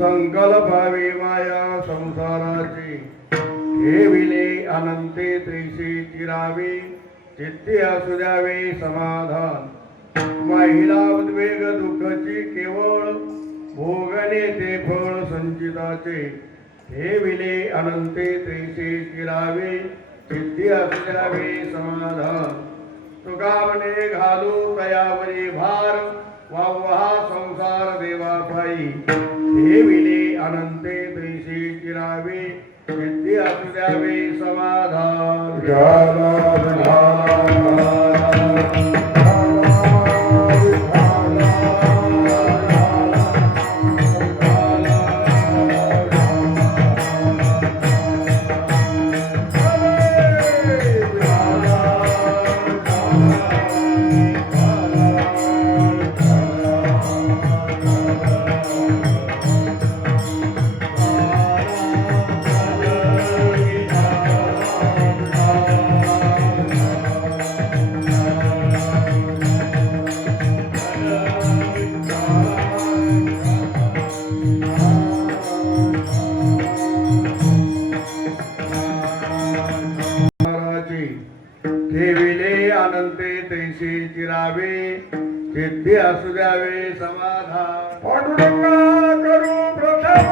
संकल्पावे माया संसाराची ठेविले अनंते त्रिशी चिरावे चित्ते असू द्यावे समाधान महिला उद्वेग दुःखाची केवळ भोगणे ते फळ संचिताचे ठेविले अनंते त्रिशी चिरावे चित्ते असू द्यावे समाधान तुका म्हणे घालू तयावरी भार वावहा संसार देवा पायी ठेविले अनंते त्रिशी चिरावे सिद्धी असू द्यावे समाधान ठेविले अनंते तैसे चिरावे सिद्धी असू द्यावे समाधान पांडुरंगा करू प्रथम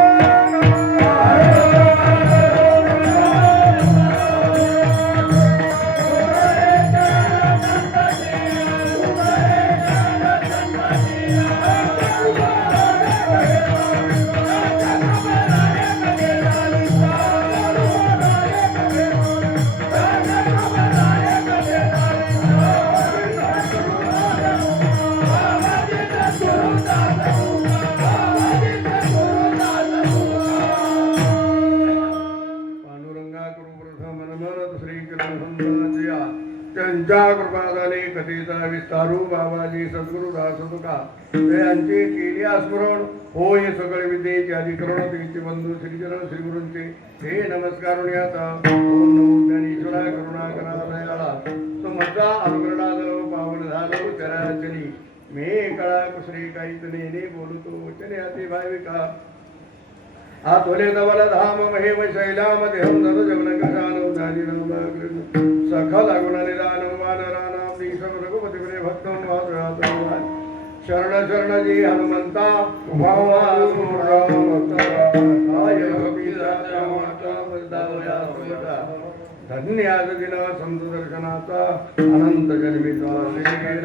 त्यांच्या कृपादाने कथेचा विस्तारू बाबाजी सद्गुरु दास तुका यांचे केली स्मरण होय सगळे विद्येचे अधिकरण त्यांचे बंधू श्रीचरण श्रीगुरूंचे हे नमस्कार आता ओम नमो ज्ञानेश्वरा करुणा करा दयाळा तो माझा अनुग्रहादलो पावन झालो चराचरी मे कळा कुसरी काहीच नेने बोलतो वचने अति भाविका आतोले दवल धाम महेम शैलाम देहम दद जगन कशानो दानी नाम सखल गुणनिदान वानरानाम दीशम रघुपति प्रिय भक्तों वासुरातवान शरण शरण जी हनुमंता उभावा आय कपिला माता वरदावया सुमता धन्य आज दिन संत दर्शनाचा अनंत जन्मीचा श्री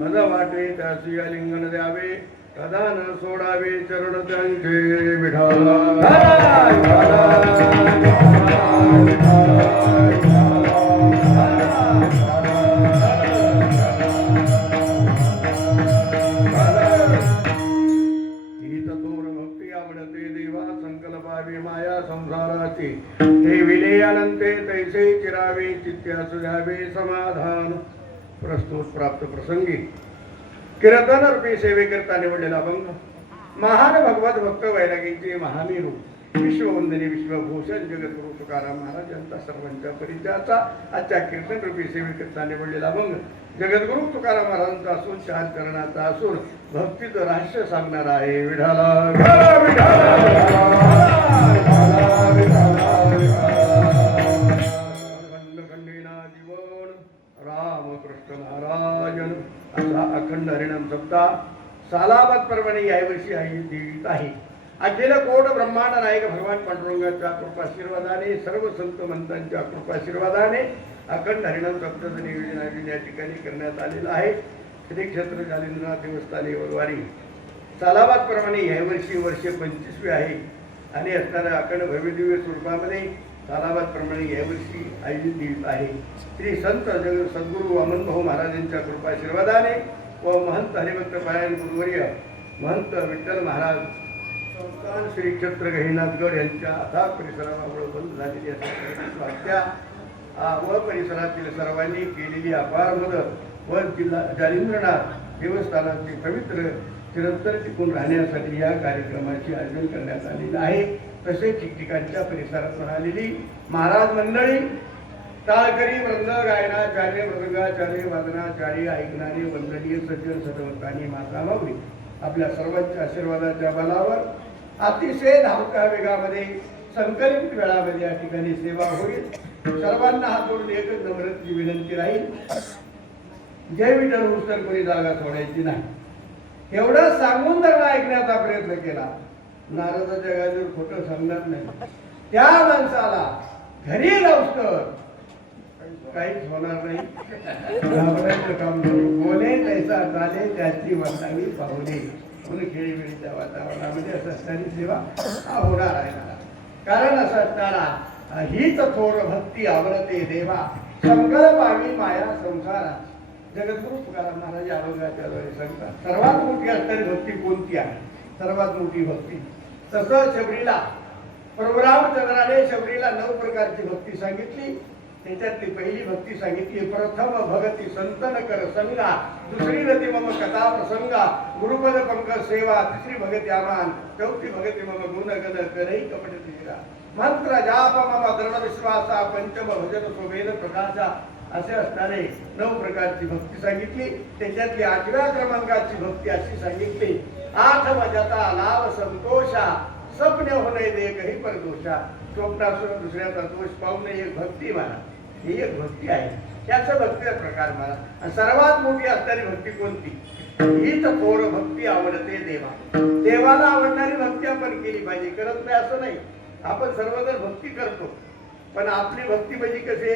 मद वाटे त्यासी लिंगन द्यावे कदा न सोडावे चरण त्यांचे विठाला माया संसाराची ठेविले अनंते तैसे चिरावे चित्ते असू द्यावे समाधान प्रस्तुत प्राप्त प्रसंगी कीर्तन रूपी सेवेकरता निवडलेला अभंग महान भगवत भक्त वैरागीचे महामेरू विश्ववंदनी विश्वभूषण जगद्गुरु तुकाराम महाराजांचा सर्वांच्या परिचयाचा आजच्या कीर्तन रूपी सेवेकरता निवडलेला अभंग जगद्गुरु तुकाराम महाराजांचा असून चार चरणाचा असून भक्तीचं रहस्य सांगणार आहे विठाला जीवन रामकृष्ण महाराजन असा अखंड हरिणाम सप्ताह सालाबाद पर्वणी यावर्षी आयोजित आहे. अखिल कोट ब्रह्मांड नायक भगवान पांडुरंगाच्या कृपाशीर्वादाने सर्व संत मंतांच्या कृपाशीर्वादाने अखंड हरिणाम सप्ताहाचं नियोजन या ठिकाणी करण्यात आलेलं आहे. श्री क्षेत्र जालिंद्रनाथ देवस्थानी वरवारी सालाबाद प्रमाणे यावर्षी वर्ष 25वे आहे आणि असणाऱ्या अखंड भव्यदिव्य स्वरूपामध्ये सालाबादप्रमाणे यावर्षी आयोजित आहे. श्री संत सद्गुरू वामन भाऊ महाराजांच्या कृपाशीर्वादाने व महंत हरिभक्त पारायण गुरुवर्य महंत विठ्ठल महाराज संस्थान श्री क्षेत्र गहिनाथगड यांच्या अथाग परिसरामुळे बंद झालेली असल्या व परिसरातील सर्वांनी केलेली अपार मदत व जिल्हा जालिंद्रनाथ देवस्थानाचे पवित्र चिरंतर टिकून राहण्यासाठी या कार्यक्रमाचे आयोजन करण्यात आलेले आहे. तसेच ठिकठिकाणच्या परिसरात राहिलेली महाराज मंडळी, टाळकरी, वृंद, गायनाचार्य, मृदंगाचार्य, वादनाचार्य, ऐकणारे वंदनीय सज्जन सदवतानी माता माऊली आपल्या सर्वांच्या आशीर्वादाच्या बलावर अतिशय धावत्या वेगामध्ये संकलित वेळामध्ये या ठिकाणी सेवा होईल. सर्वांना हात जोडून एकच नम्रतेची विनंती राहील, जय विठ्ठल हुस्तर कोणी जागा सोडायची नाही. एवढं सांगून जर ऐकण्याचा प्रयत्न केला, नारदाच्या गादीवर खोटं सांगणार नाही. त्या माणसाला घरी जाऊस्तर काहीच होणार नाही. घाबरायचं काम करू, बोले तैसा चाले त्याची वंदावी पाहुणे म्हणून खेळीमेळीच्या वातावरणामध्ये असं असणारी सेवा होणार आहे. कारण असं असताना हीच थोर भक्ती आवरते देवा, संकल्प आम्ही माया संसारा. जगद्गुरु तुकाराम महाराज अभंगाच्या द्वारे सांगतात, सर्वात मोठी असणारी भक्ती कोणती आहे? सर्वात मोठी भक्ती. तसं शबरीला परशुरामचंद्राने शबरीला 9 प्रकारची भक्ती सांगितली. त्याच्यातली पहिली भक्ती सांगितली, प्रथम भगती संतन कर संगा, दुसरी रती मम कथा प्रसंगा, गुरुपद पंकज सेवा, तिसरी भगती आमान, चौथी भगती मम गुणगण करई कपट तिरा, मंत्र जाप मम दृढ विश्वासा, पंचम भजन सोवेद प्रकाशा. असे असणारे 9 प्रकारची भक्ती सांगितली. त्याच्यातली 8व्या क्रमांकाची भक्ती अशी सांगितली, आठ वजता लाभ संतोषा, स्वप्न होणे दे काही परदोषा. स्वप्नासून दुसऱ्याचा दोष पाहू नये, एक भक्ती म्हणा. ही एक भक्ती आहे. त्याचा भक्तीचा प्रकार म्हणा. आणि सर्वात मोठी असणारी भक्ती कोणती? हीच थोर भक्ती आवडते देवा. देवाला आवडणारी भक्ती आपण केली पाहिजे. करत नाही असं नाही, आपण सर्वजण भक्ती करतो, पण आपली भक्ती म्हणजे कसे,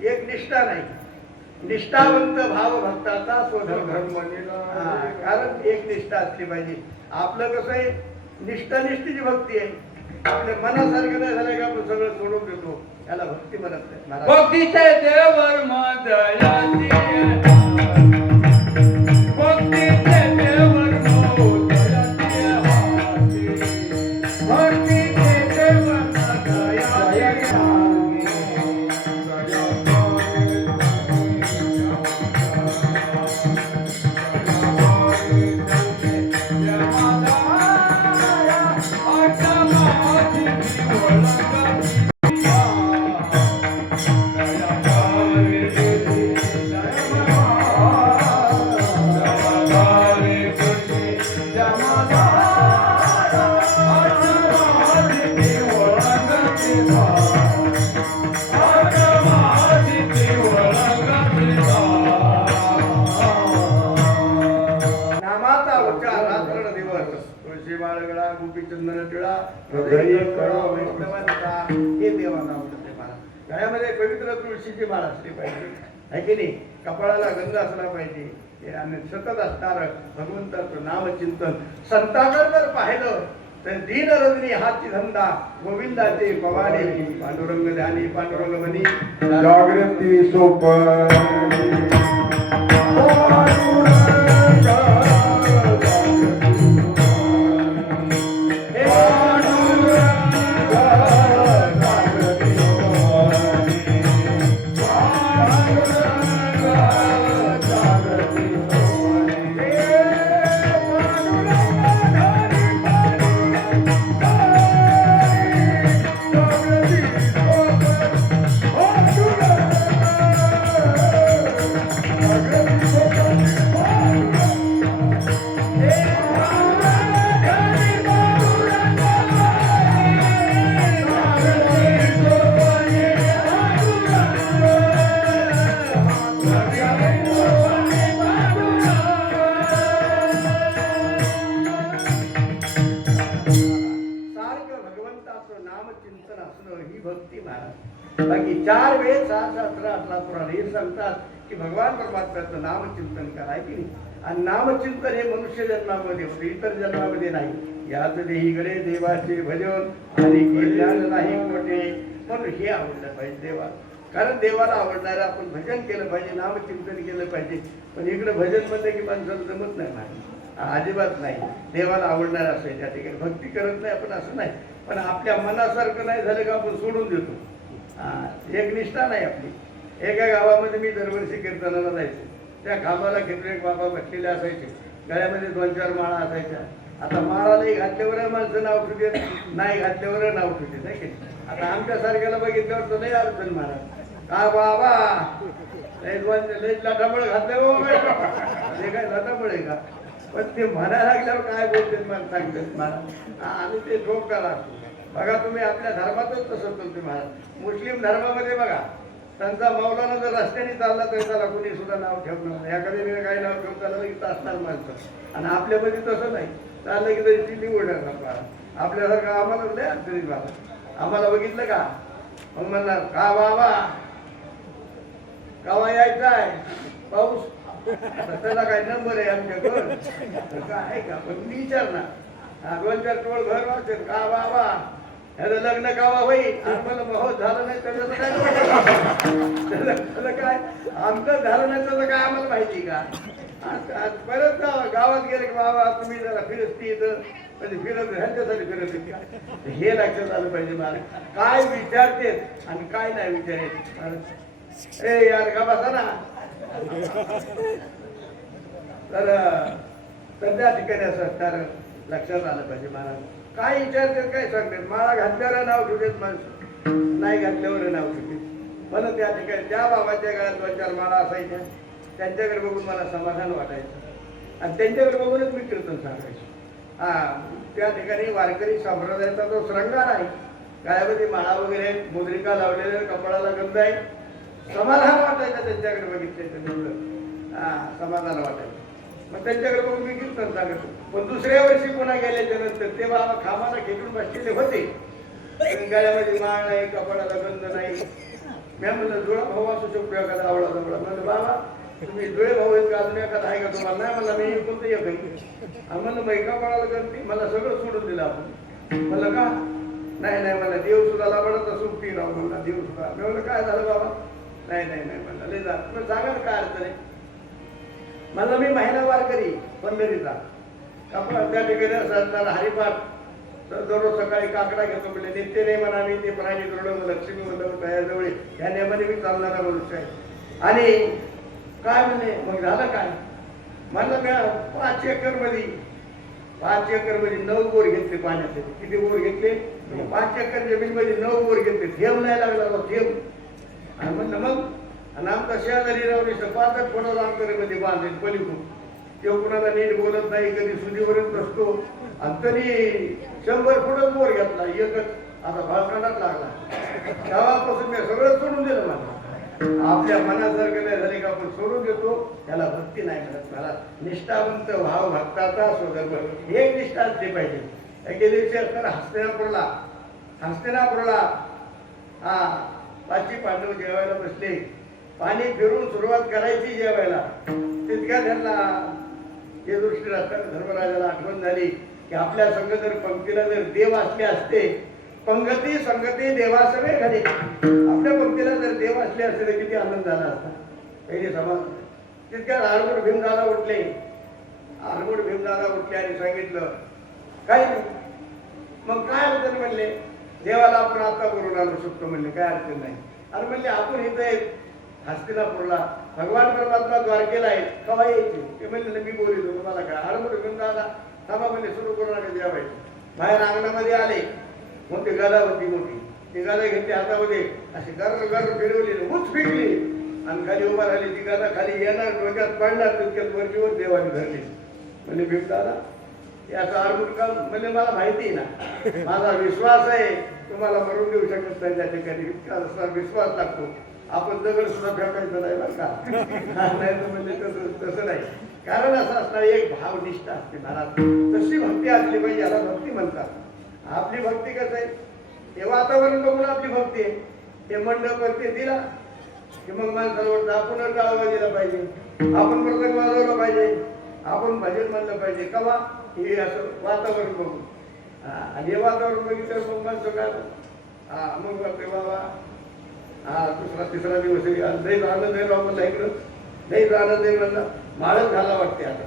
एक निष्ठा नाही. निष्ठावंत भाव भक्ताचा स्वधर्म. कारण एक निष्ठा असली पाहिजे. आपलं कसं आहे, निष्ठानिष्ठीची भक्ती आहे. आपल्या मनासारखं नाही झालं का आपण सगळं सोडून देतो, याला भक्ती म्हणत नाही. भक्तीचे देवर मदयाची, भक्तीचे देवर मोदयाची, भक्तीचे देवर मदयाची. हे देवाला आवडते. मला गळ्यामध्ये पवित्र तुळशीची माळ असली पाहिजे, है की नाही? कपाळाला गंध असला पाहिजे. आणि सतत असणार भगवंताचं नामचिंतन. संतांकडे जर पाहिलं तर दीन रजनी हाची धंदा, गोविंदाचे पवाडे, पांडुरंग ध्यानी पांडुरंग मनी जागृती सोपन. बाकी 4 वेळ 6 शास्त्र 18 पुराण हे सांगतात की भगवान परमात्म्याचं नामचिंतन करा की नाही. आणि नामचिंतन हे मनुष्य जन्मामध्ये होते, इतर जन्मामध्ये नाही. याच देहीकडे देवाचे भजन आणि ज्ञान नाही कोटे, म्हणून हे आवडलं पाहिजे देवाला. कारण देवाला आवडणारं आपण भजन केलं पाहिजे, नामचिंतन केलं पाहिजे. पण इकडे भजन म्हणलं की माणसाला जमत नाही माझं, अजिबात नाही. देवाला आवडणार असेल त्या ठिकाणी भक्ती करत नाही आपण असं नाही, पण आपल्या मनासारखं नाही झालं का आपण सोडून देतो. एक निष्ठा नाही आपली. एका गावामध्ये मी दरवर्षी कीर्तनाला जायचो. त्या खांबाला खेपरे बाबा बसलेले असायचे, गळ्यामध्ये 2-4 माळा असायच्या. आता माळालाही घातल्यावर माणसं नाव ठेवते, नाही घातल्यावर नाव ठेवते नाही की. आता आमच्यासारख्याला बघितल्यावर तो नाही अडचण महाराज का बाबा लय लाटाबळ घातलं हे काय लाटाबळ आहे का. पण ते म्हणायला लागल्यावर काय बोलते मला सांगतात महाराज. आणि ते ठोकताना असतो. बघा तुम्ही आपल्या धर्मातच तसं बोलते महाराज. मुस्लिम धर्मामध्ये बघा, त्यांचा मौलाना जर रस्त्याने चालला तर त्याला कुणी सुद्धा नाव ठेवणार नाही. एखाद्या काही नाव ठेवून त्याला लगेच असणार माणसं. आणि आपल्यामध्ये तसं नाही, चाललं की तरी ती निवडणार. आपल्यासारखं आम्हाला लय अडचणीत बाबा. आम्हाला बघितलं का मग म्हणणार का बाबा गावा यायचा आहे पाऊस. त्याला काय नंबर आहे आमच्याकडं काय आहे का. पण मी विचारणार 2-4 टोळ घर वाचेल का बाबा ह्याचं लग्न कावा होईल. मला हो झालं नाही त्याचं काय आमचं झालं नाही त्याचं काय आम्हाला माहिती का. परत गावात गेले की बाबा तुम्ही जरा फिरस्ती इथं म्हणजे फिरत ह्यांच्यासाठी फिरत होती. हे लक्षात आलं पाहिजे मला काय विचारते आणि काय नाही विचारायचे. ए यार का बसा ना. तर त्या ठिकाणी असं तर लक्षात आलं पाहिजे मला काय विचारतात काय सांगतात. माळा घातल्यावर नाव ठेवतात माणसं, नाही घातल्यावर नाव ठेवतात. म्हणून त्या ठिकाणी त्या बाबाच्या काळात 2-4 माळा असायच्या. त्यांच्याकडे बघून मला समाधान वाटायचं आणि त्यांच्याकडे बघूनच मी कीर्तन सांगायचो. त्या ठिकाणी वारकरी संप्रदायाचा जो श्रृंगार आहे, गळ्यामध्ये माळा वगैरे मुद्रिका लावलेल्या, कपाळाला गंध आहे, समाधान वाटायचं त्यांच्याकडे बघितलं तेवढं समाधान वाटायचं. मग त्यांच्याकडे बघून मी कीर्तन सांगतो. पण दुसऱ्या वर्षी पुन्हा गेल्याच्या नंतर ते बाबा खामाला खेळून बसलेले होते. गळ्यामध्ये माळ नाही, कपाळाला गंध नाही. मी म्हणलं जुळा भाऊ असू शकतो एखादा आवळा जवळ. म्हणलं बाबा तुम्ही जुळे भाऊ आहेत का, अजून एखादा आहे का तुम्हाला. नाही मला मी कोणतं एक आहे. म्हणलं मग कपाळाला गंधी मला सगळं सोडून दिलं आपण. म्हणलं का नाही नाही मला देव सुद्धा लाभत सुट्टी राहू म्हणला देव सुद्धा. मी म्हणलं काय झालं बाबा. नाही नाही नाही म्हणलं लय जा. मग सांगा काय अडचण आहे. मला मी महिना वारकरी पंढरीचा आपण त्या ठिकाणी असताना हरिपाठ दररोज सकाळी काकडा घेतो. म्हणजे नित्य नेमाना मी ते प्राणी जोडवलं लक्ष्मी बोलवलं तयाजवळ ह्या नियमाने मी चालणारा मनुष्य आहे. आणि काय म्हणले मग झालं काय म्हणलं मी 5 एकरमध्ये 9 बोर घेतले पाण्याचे. किती बोर घेतले 5 एकर जमीनमध्ये 9 बोर घेतले. थेंब नाही लागला थेंब. आणि म्हणलं मग आणि आमचा शेजारी राहून 5 फुटाचा अंतरामध्ये बांधेल पलीकडून. तेव्हा कुणाला नीट बोलत नाही, कधी सुधीवरच नसतो. आणि तरी 100 फुटच बोर घेतला एकच. आता भाषणात लागला. तेव्हापासून मी सगळं सोडून दिलं. मला आपल्या मनासारखं नाही झाले का आपण सोडून देतो. त्याला भक्ती नाही म्हणत. मला निष्ठावंत भाव भक्ताचा स्वधर्म एक निष्ठा असली पाहिजे. एके दिवशी असताना हस्तिनापुरला 5 पांडव जेवायला बसले. पाणी फिरून सुरुवात करायची जेवायला. तितक्या त्यांना हे दृष्टी असताना धर्मराजाला आठवण झाली की आपल्या संघ जर पंक्तीला जर देव असले असते, पंगती संगती देवासवे घडे. आपल्या पंक्तीला जर देव असले असते तर किती आनंद झाला असता. पहिली समाज तितक्या आरमोड भीमदादा उठले. आणि सांगितलं काही नाही. मग काय अडचण म्हणले देवाला आपण आता बोलून आणू शकतो. म्हणले काय अडचण नाही. आणि म्हणले आपण इथं हस्तिनापूरला भगवान परमात्मा द्वारकेला आहे केव्हा यायचे. ते म्हणले मी बोलितो तुम्हाला काय. आरमोड भीमदादा थांबा म्हणजे सुरू करू नका जेवायचे. बाहेर अंगणामध्ये आले. मग ते गादा होती मोठी. ती गादा घेतली हातामध्ये अशी गर्र फिरवली उच फिरली आणि खाली उभा राहिली. ती गादा खाली येणार डोक्यात पडणार तितक्यात वरचीवर देवाने धरली. म्हणजे भीमदादा याचा आरमूड काम म्हणजे मला माहिती ना. माझा विश्वास आहे तुम्हाला मरून देऊ शकत नाही. त्या ठिकाणी इतका विश्वास लागतो. आपण दगड सुद्धा फेकायचं नाही बरं का. नाही तर म्हणजे तसं नाही. कारण असं असणार एक भावनिष्ठा असते महाराज. तशी भक्ती असली पाहिजे. याला भक्ती म्हणतात. आपली भक्ती कसं आहे हे वातावरण बघून आपली भक्ती आहे. हे मंडप ते दिला की मग माणसाला वाटतं आपणच आवाज दिला पाहिजे, आपण प्रसंग वाजवला पाहिजे, आपण भजन म्हणलं पाहिजे. कवा हे असं वातावरण बघून. आणि हे वातावरण बघितलं मग माणसं काय हा मग म्हणते बाबा हा दुसरा तिसरा दिवस आहे. आज लईच आनंद आहे राव म्हणला इकडं, लईच आनंद आहे म्हणला. माळच घाला वाटते आता.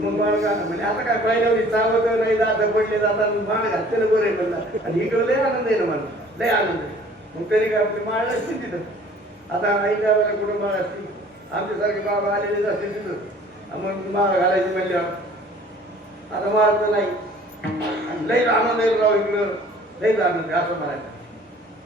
मग माळ घाला म्हणजे आता काय पहिल्यावर चावत नाही जात पडले जातात माळ घातलेलं बरं आहे म्हणला. आणि इकडं लय आनंद आहे ना मला, लय आनंद आहे. मग तरी काय आपली माळ असते तिथं. आता आईच्या वेळेला कुठं माळ असते, आमच्यासारखे बाबा आलेलेच असते तिथं. मग माळ घालायची म्हणल्यावर आता माळ तर नाही. आणि लईच आनंद आहे राव इकडं, लईच आनंद आहे असं म्हणायचं.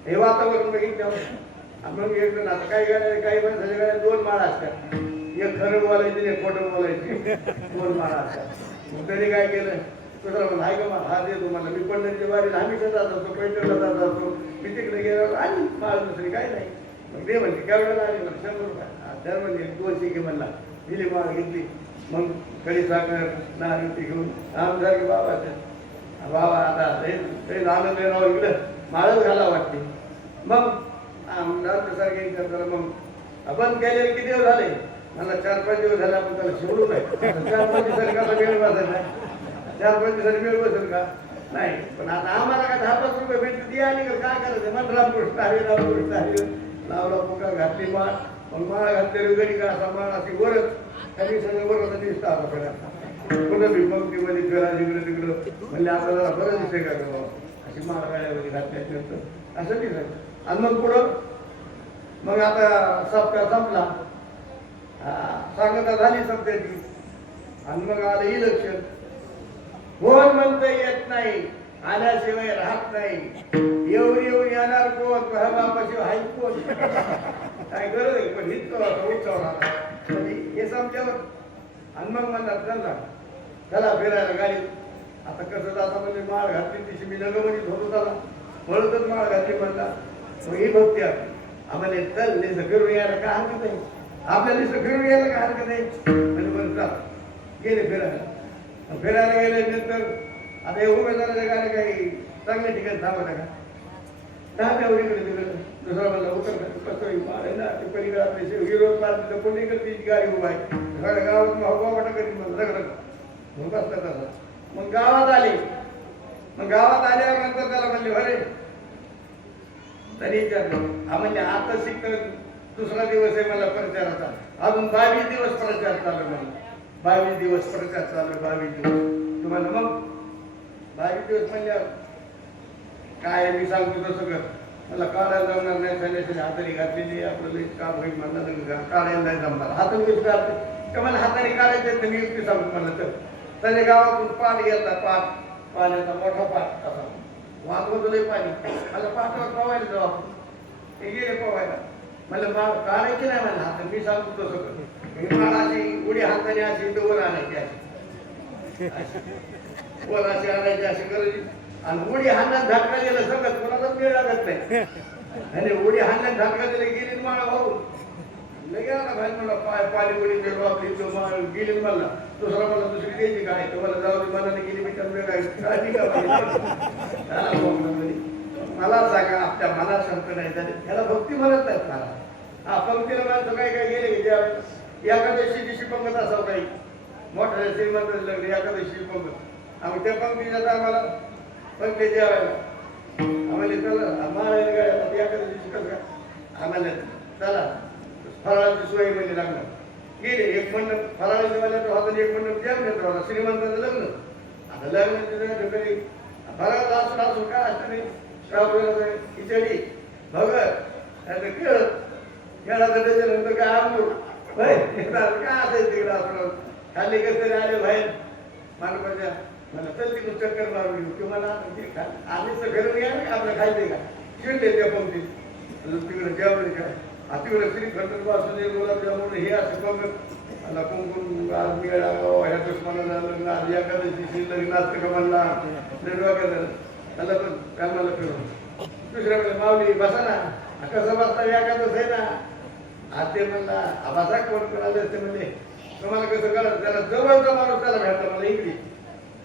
हे वातावरण बघितल्यावर मग एक आता काही माणसाच्या गळ्यात 2 माळा असतात. एक खरं बोलायची एक खोटं बोलायची, 2 माळा असतात. मग तरी काय केलं दुसरा म्हणा आहे का मला हा देतो मला. मी पंढरच्या वारीला हमेशा जात असतो, पैठणला जात असतो. मी तिकडे गेल्यावर आणि माळ दुसरी काय नाही. मग ते म्हणते केवढ्याला आली मला 100 रुपये. त्या म्हणजे 200 घे म्हणला. दिली माळ घेतली. मग कडी साखर नारळ घेऊन आमसारखे बाबा बाबा आता लई आनंद आहे राव इकडं, माळच घाला वाटते. मग आमदारसारखे करताना मग बंद केलेले किती दिवस झाले मला 4-5 दिवस झाले. आपण त्याला शिवडू काय 4-5 दिवसांनी का वेळ बसेल नाही, 4-5 दिवसांनी वेळ बसेल का नाही. पण आता आम्हाला काय 10-5 रुपये भेटते ती आली का काय करायचं. मन रामकृष्ण हरी रामकृष्ण हरी लावला पुका घातली माळ. मग माळ घातलेली गडी का असा माळ अशी वरच त्यांनी सगळं वरच दिसतं आता सगळ्या कुठं बी पंक्तीमध्ये फिरा जिकडं तिकडं म्हणले आपल्याला बरं दिसते का बाबा अशी माळ गाड्यामध्ये घातल्यानंतर असं दिसायचं. आणि मग पुढं मग आता सप्ताह संपला, सांगता झाली सप्त्याची. आणि मग आलं इलेक्शन. कोण म्हणतं येत नाही, आल्याशिवाय राहत नाही. एवढी येणार कोण बापाशिवाय हाय कोण. काय गरज आहे पण हिच उत्सव राहणार म्हणजे हे समजावर. आणि मग म्हणतात चला फिरायला गाडीत. आता कसं जाता म्हणजे माळ घातली तिची मी नगमनीत होतो त्याला म्हणतच माळ घातली म्हणला. मग ही भक्ती आपली आम्हाला चल निसं फिरून यायला काय हरकत नाही, आपल्याला निसं फिरून यायला काय हरकत नाही म्हणजे म्हणतात गेले फिरायला. फिरायला गेल्यानंतर आता हे उमेदवाराच्या गाड्या काही चांगल्या ठिकाणी थांबत का दहा इकडे तिकडे दुसरा म्हणला उतर कसं माळ आहे ना ते पलीकडे आपले विरोध पार्टीचं पलीकडे ती गाडी उभा आहे सगळ्या गावात हवा वाटा करीत मला रगडत मग बसला तसा. मग गावात आले. मग गावात आल्यानंतर त्याला म्हणले अरे तरी विचारलं हा म्हणजे आता शिकत दुसरा दिवस आहे मला प्रचाराचा. अजून 22 दिवस प्रचार चालू मला. 22 दिवस प्रचार चालू 22 दिवस तुम्हाला. मग 22 दिवस म्हणल्यावर काय मी सांगतो तसं कर मला काढायला जमणार नाही. संन्यासाने हाताने घातलेली आपल्याला काम होईल म्हणलं काढायला नाही जमणार. हाताने वीज काढते का मला हाताने काढायचं तर मी युक्ती सांगतो म्हणलं तर त्याने गावातून पाठ गेला. पाण्याचा मोठा पाठ असा वाजवलं पाणी मला पाठावर पवायला जाऊ आपण. ते गेले पवायला म्हणलं माळ काढायची नाही म्हणलं हात मी सांगतो तसं कर. माळ अशी उडी हाताने अशी वर आणायची अशी वर अशी आणायची अशी करायची. आणि उडी हाणण्यात झाटका गेलं सगळं कोणाचाच वेळ लागत नाही. आणि उडी हाणण्यात झाटका दिले गेली माळा भाऊ गेला ना भाई मला पाणी उडी गेलो आपली माळ गेली मला. दुसरा मला दुसरी द्यायची काय तुम्हाला जाऊ दे मनाने गेली मी वेळ मला सांगा आपल्या मनात शंका नाही झाली त्याला भक्ती म्हणत नाहीत मला. हा पंक्तीला माणसं काय काय गेले की ज्या एकादशी दिवशी पंगत असावं काही मोठ्या श्रीमंत लग्न एकादशी पंगत आम्ही त्या पंक्तीच्या आम्हाला पंक्ती जेवायला आम्हाला चला मारायला गाड्या एखाद्या कसं का आम्हाला चला फराळाची सोय म्हणजे लागणार गेले. एक मंडप फराळाची वाल्याचा होता एक मंडप जेवण येतो होता श्रीमंताचं लग्न. आता लग्न काही फराळ असून असून काय असतं नाही श्रावणाचं खिचडी भगत आता खेळ खेळाचं त्याच्यानंतर काय आंबूड काय असायचं तिकडे असं खाली कसं आले बाहेर मानपाच्या मला चल तिकडून चक्कर मारून घेऊ किंवा आम्हीच घरून या ना आपलं खायचे का शिरले त्या पंक्तीत तिकडे जेवण का तिकडे श्रीखंड वासुदेव गुलाबजामुन हे असं बघत मला कुंकुम आज मिळाला ह्या दुश्मना झालं आज एखाद्याशी लग्न असतं का म्हणला निर्वाह झालं त्याला पण कामाला फिरून दुसऱ्या वेळेला माऊली बसा ना कसं बसता एखादंच आहे ना आज ते म्हणला बसा कोण कोण आले असते म्हणजे तुम्हाला कसं कळत त्याला जवळचा माणूस त्याला भेटला मला इकडे.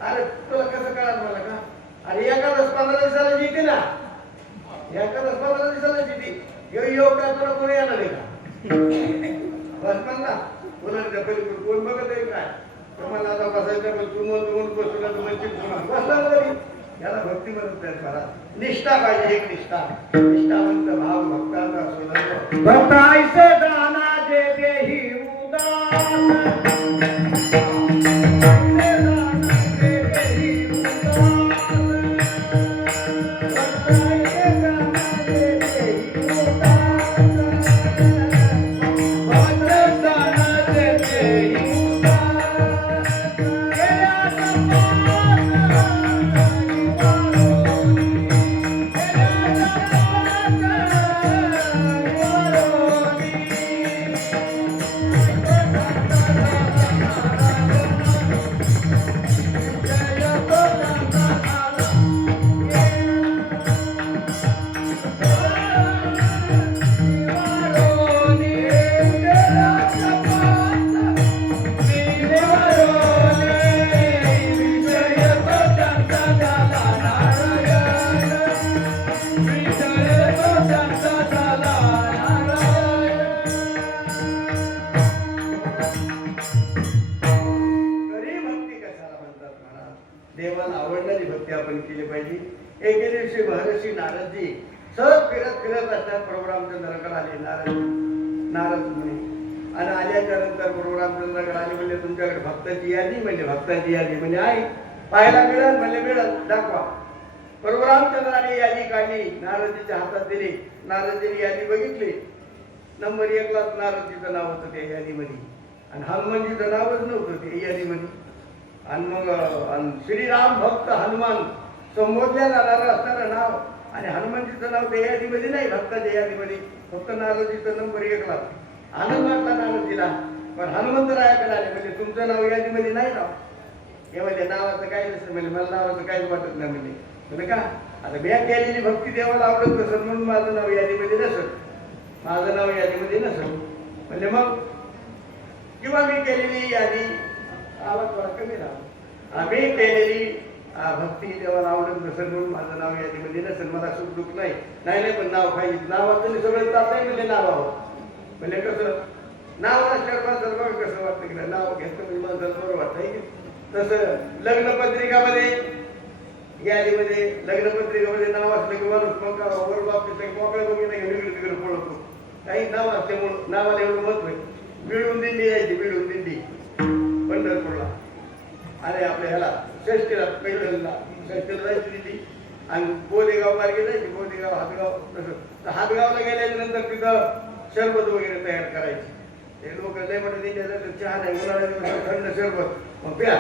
अरे तुला कसं कळत मला का अरे एखादच 15 दिवसाला जिथे ना एखादच 15 दिवसाला जिथे योग काय तुला कोणी येणार आहे का बस म्हणला कोणाच्या पलीकडून कोण बघत आहे काय तुम्हाला आता बसायचं पण तू म्हणून बसून वंचित बसला तरी याला भक्ती म्हणत नाही महाराज. निष्ठा पाहिजे, एक निष्ठा. निष्ठावंत भाव भक्तांचा सोडतो. भक्त ऐसे दाना जे देही उदास, ऐसे दाना जे देही उदास, भक्त ऐसे दाना जे देही उदास, भक्त दाना जे देही उदास, केल्या खरी भक्ती कशाला म्हणतात महाराज? देवाला आवडणारी भक्ती आपण केली पाहिजे. एके दिवशी महर्षी नारदजी सहज फिरत फिरत असतात प्रभू रामचंद्राकडे आले. नारद मुनी आणि आल्याच्या नंतर प्रभू रामचंद्राकडे आले. म्हणजे तुमच्याकडे भक्ताची यादी, म्हणजे भक्ताची यादी म्हणजे आहे, पाहायला मिळेल, म्हणजे मिळेल, दाखवा. प्रभू रामचंद्राने यादी काढली, नारदजीच्या हातात दिली. नारदजीने यादी बघितली. नंबर 1 ला नारदजीचं नाव होतं त्या यादीमध्ये, आणि हनुमानजीचं नावच नव्हतं ते यादीमध्ये. आणि मग श्रीराम भक्त हनुमान संबोधल्या जाणारं असणारं नाव आणि हनुमानजीचं नाव त्या यादीमध्ये नाही, भक्ताच्या यादीमध्ये. फक्त नारदजीचं नंबर 1 ला. आनंद वाटला नारदजीला. पण हनुमंतरायाकडे आले, म्हणजे तुमचं नाव यादीमध्ये नाही नाव. हे म्हणजे नावाचं काय नसतं, म्हणजे मला नावाचं काहीच वाटत नाही म्हणजे. म्हणजे का आता मी केलेली भक्ती देवाला आवडत नसत म्हणून माझं नाव यादीमध्ये नसत, माझं नाव यादीमध्ये नसत. म्हणजे मग किंवा मी केलेली यादी, आवाज थोडा कमी राहा, आम्ही केलेली भक्ती देवाला आवडत नसेल म्हणून माझं नाव यादीमध्ये नसेल. मला सुख दुःख नाही, नाही पण नाव पाहिजे. नावाचं सगळं जात आहे म्हणजे नावावं. म्हणजे कसं नाव नसल्यावर माणसाला बघ कसं वाटतं की नाव घेतलं म्हणजे माणसाला बरं वाटतं. तसं लग्नपत्रिकामध्ये यादीमध्ये लग्नपत्रिकेमध्ये नाव असलं की माणूस मग वर बाबतीत मोकळ्या बघितलं की वेगळी तिकडे पळतो. काही नाव असल्यामुळं नावाला एवढं महत्व आहे. मिळून दिंडी यायची, मिळून दिंडी पंढरपूरला आणि आपल्या ह्याला षष्टीला, पहिल्यांदा षष्टीला जायची दिंडी आणि बोदेगाव मार्गे जायची. बोदेगाव, हातगाव. तसं हातगावला गेल्यानंतर तिथं शरबत वगैरे तयार करायची. ते लोक लय मोठे दिंडी चहा नाही, उन्हाळ्या दिवसात थंड शरबत मग प्या.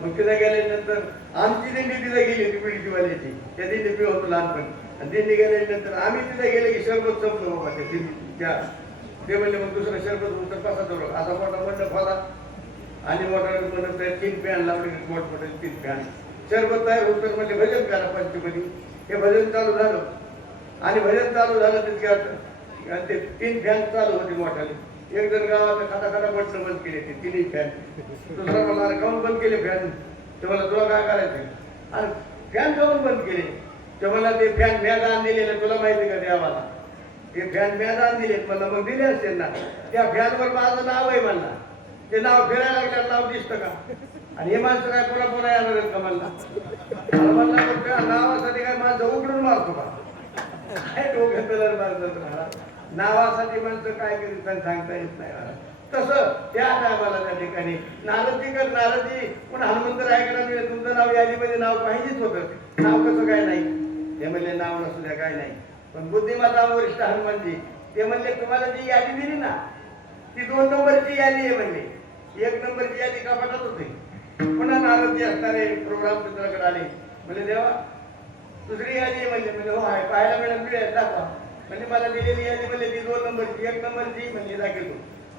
मग तिथं गेल्यानंतर आमची दिंडी तिथं गेली होती पिढीवाल्याची, त्या दिंडी पिऊ होतो लहानपणी. आणि दिंडी गेल्यानंतर आम्ही तिथे गेले की शरबत संपलं बाबा त्या दिंडीच्या. ते म्हणले मग दुसरं शरबत होतं कसा जोड. असा मोठा मंडप होता आणि मोठा मंडप 3 फॅन लावले, मोठमोठे 3 फॅन. शरबत तयार होतं म्हणजे भजन करा पंचमध्ये. हे भजन चालू झालं आणि भजन चालू झालं तितक्यात ते 3 फॅन चालू होते मोठाले. एक जण गावात खाता बटणं बंद केले, ते 3ही फॅन. दुसरा मला काऊन बंद केले फॅन? ते मला तुला काय करायचं? आणि फॅन काऊन बंद केले? ते मला ते फॅन दान दिलेलं तुला माहिती का देवाला? ते फॅन दान दिले मला, मग दिले असते ना. त्या फॅनवर माझं नाव आहे म्हणला. ते नाव फिरायला लागल्यावर नाव दिसतं का? आणि हे माणसं काय पुन्हा येणार आहेत का म्हणला? म्हणला मग त्या नावासाठी काय माझं उघडून मारतो का? काय डोक्यात मारत नावासाठी माणसं काय करीत सांगता येत नाही. तसं त्या टायमाला त्या ठिकाणी नारदजी पण हनुमंतरायाकडे तुमचं नाव यादीमध्ये नाव पाहिजेच होतं. नाव कसं काय नाही? ते म्हणले नाव नसू द्या काय नाही. पण बुद्धिमत्ता वरिष्ठ हनुमानजी ते म्हणले तुम्हाला जी यादी दिली ना ती 2 नंबरची यादी आहे. म्हणले 1 नंबरची यादी कपाटात होती. पुन्हा नारदजी असणारे प्रभू रामचंद्राकडे आले. म्हणजे देवा दुसरी यादी आहे म्हणले. म्हणजे हो आहे, पाहायला मिळेल दाखवा. म्हणजे मला दिलेली यादी म्हणले ती 2 नंबरची. 1 नंबरची म्हणजे दाखवतो.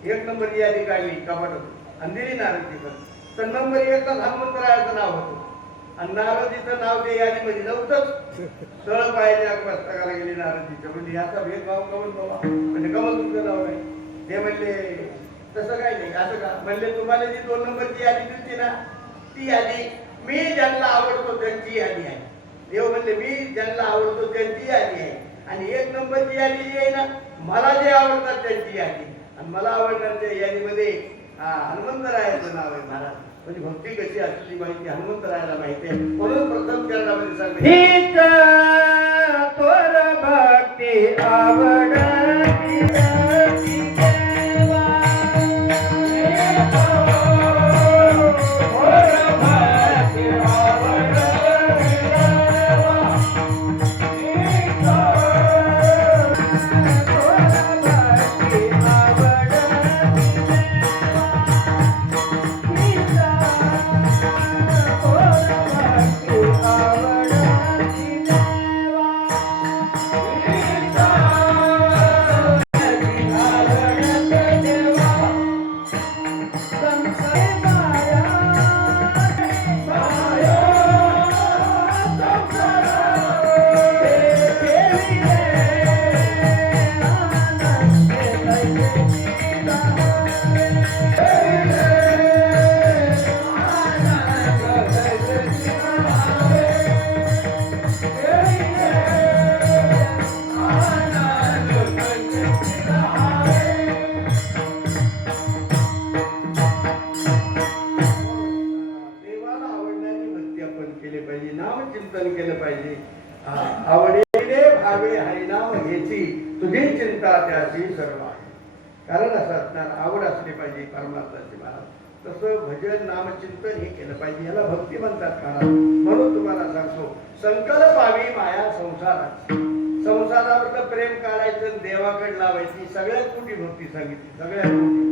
1 नंबरची यादी काढली कपाटात आणि दिली नारदजीकडे. तर नंबर 1 ला हनुमंतरायाचं नाव होतं आणि नारदजीचं नाव त्या यादीमध्ये नव्हतंच. सरळ पायाच्या पुस्तकाला गेली नारदजीचं. म्हणजे ह्याचा भेदभाव कमल बाबा, म्हणजे कमल तुमचं नाव नाही. ते म्हणले तसं काही नाही. असं का? म्हणले तुम्हाला जी 2 नंबरची यादी दिली ना ती यादी मी ज्यांना आवडतो त्यांची यादी आहे. देव म्हणले मी ज्यांना आवडतो त्यांची यादी आहे. आणि 1 नंबरची यादी जी आहे ना मला जे आवडतात त्यांची यादी. आणि मला आवडणाऱ्या यादीमध्ये हनुमंतरायाचं नाव आहे महाराज. म्हणजे भक्ती कशी असली माहिती हनुमंतरायाला माहिती आहे. म्हणून प्रथम चरणामध्ये सांगते हीच थोर भक्ती आवडती देवा. थोर भक्ती आवडती देवा. हीच थोर भक्ती आवडती देवाला आवडणारी भक्ती आपण केली पाहिजे. नाम चिंतन केलं पाहिजे. आवडीने भावे हरिनाम घ्यायची तुझी चिंता त्याची सर्व आहे. कारण असं असणार आवड असली पाहिजे परमात्म्याची महाराज. तसं भजन नामचिंतन हे केलं पाहिजे. याला भक्ती म्हणतात महाराज. म्हणून तुम्हाला सांगतो संकल्पावी माया संसारात. संसारावरचं प्रेम काढायचं देवाकडे लावायची सगळ्यात मोठी भक्ती सांगितली. सगळ्यात मोठी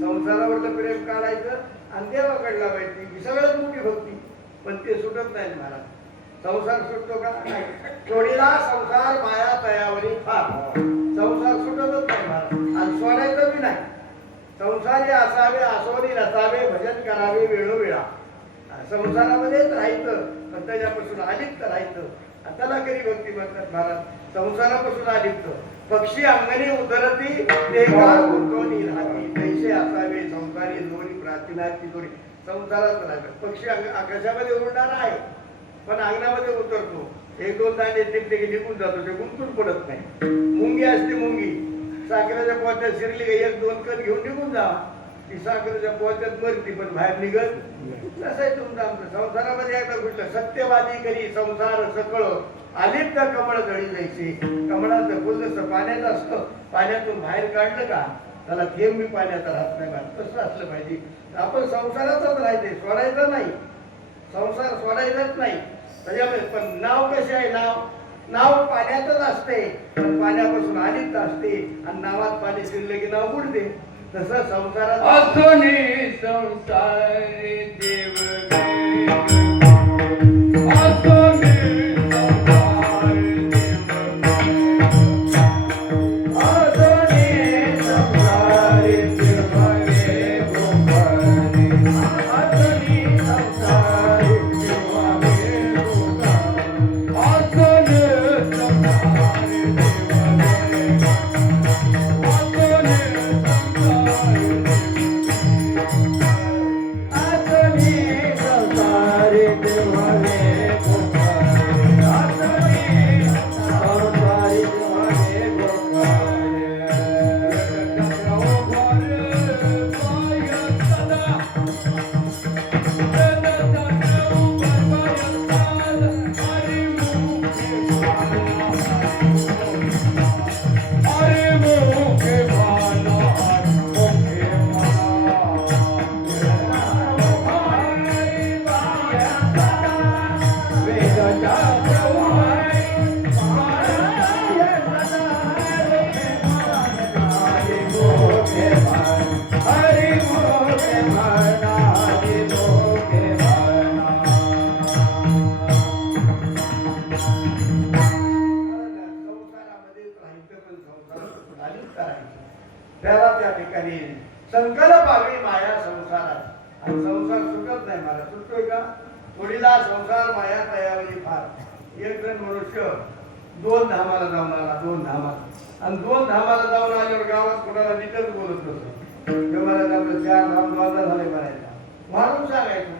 संसारावरचं प्रेम काढायचं आणि देवाकडे लावायची ही सगळ्यात मोठी भक्ती. पण ते सुटत नाही महाराज. संसार सुटतो का नाही. चोडीला संसार माया तयावरी फार. संसार सुटतच नाही महाराज आणि सोडायचं बी नाही. संसारी असावे असोनी नसावे भजन करावे वेळोवेळा. संसारामध्येच राहायचं पण त्याच्यापासून अलिप्त राहायचं. त्याला कधी भक्ती म्हणतात महाराज. संसारापासून अलिप्त पक्षी अंगणी उतरती देवा गुंतवणी राहती तैसे असावे संसारी दोरी प्राचीनाची दोरी. संसारात राहतात पक्षी आकाशामध्ये उडणार आहे पण अंगणामध्ये उतरतो. एक दोन दाणे टिपटे की निघून जातो. ते गुंतून पडत नाही. मुंगी असते मुंगी साखरेच्या पोत्यात शिरली का एक दोन कण घेऊन निघून जा. ती साखरेच्या पोत्यात मरती पण बाहेर निघत. तसं आहे तुमचं आमचं. संसारामध्ये एकदा कुठलं सत्यवादी करी संसार सकळ आलिप्त कमळ जळी जायचे. कमळाचं फुल जसं पाण्यात असतं पाण्यातून बाहेर काढलं का त्याला थेंब मी पाण्याचा राहत नाही. तसं असलं पाहिजे. आपण संसारातच राहायचे सोडायचं नाही. संसार सोडायचाच नाही. त्याच्यामध्ये पण नाव कसे आहे. नाव पाण्यातच असते पण पाण्यापासून अलिप्त असते आणि नावात पाणी शिरले की नाव बुडते. तसं संसारात असोनी संसारी देव त्याला त्या ठिकाणी संकल्पावी माया संसारात. आणि संसार सुटत नाही मला. सुटतोय का. थोडीला संसार माया तयावरी फार. एक जण मनुष्य 2 धामाला जाऊन आला. 2 धामाला आणि 2 धामाला जाऊन आल्यावर गावात कोणाला नीटच बोलत नसतं. मला आपलं 4 धाम द्वारा झाले म्हणायचा. वाढून सांगायचं.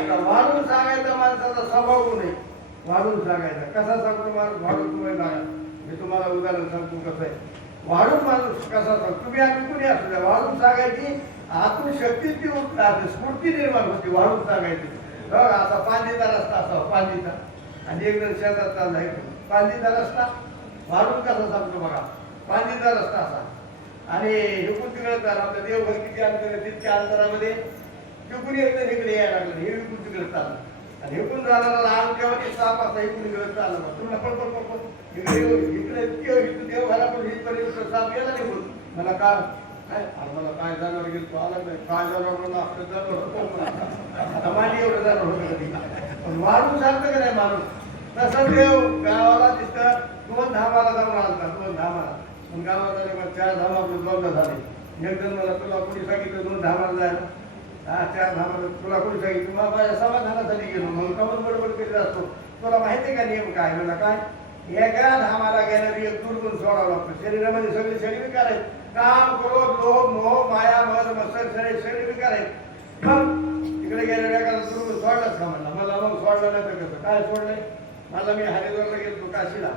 आता वाढून सांगायचा माणसाचा स्वभाव नाही. वाढून सांगायचा. कसा सांगतो माणूस वाढून तुम्ही सांगा. मी तुम्हाला उदाहरण सांगतो कसं आहे. वाढून माणूस कसा असतो तुम्ही आम्ही कुणी असू द्या वाढून सांगायची आतून शक्ती ती स्फूर्ती निर्माण होती वाढून सांगायची बघा असा पांदीचा रस्ता असावा पांदीचा आणि एक जण शेतात चालला पांदीचा रस्ता वाढून कसा सांगतो बघा पांदीचा रस्ता असा आणि इकडून तिकडे चालला आपलं देवघर किती अंतर आहे तितक्या अंतरामध्ये तिकडून एकदा इकडे यायला लागलं हे इकडून तिकडे चाललं आणि इकडून जाणारा लहान केव्हा साप असा इकडून इकडे चालला तुम्हाला इकडे देवघरा पण इथपर्यंत साप गेला नाही बोल मला काय मला काय जाणार गेलो आला नाही काय जाणार मला आपलं जाणार माझी एवढं जाणार होतं कधी पण वाढून सांगतं का नाही माणूस तसं देव गावाला तिथं 2 धामाला जाऊन आलता 2 धामाला पण गावात आले मग 4 धाम आपलं बंद झाले एक जण मला तुला कोणी सांगितलं 2 धामाला जायला 4 धामाला तुला कोणी सांगितलं मग माझ्या समाधानासाठी गेलो मग कमल बडबड करीत असतो तुला माहिती का नियम काय मला काय एका धामाला गेल्यावर एक दुर्गुण सोडावं लागतं शरीरामध्ये सगळे शरीर विकार आहेत काम क्रोध लोभ मोह माया मद मत्सर शरीर विकार आहेत मग तिकडे गेल्यावर एखादा दुर्गुण सोडलाच का मला मग सोडलं नाही तर कसं काय सोडलंय मला मी हरिद्वारला गेलो काशीला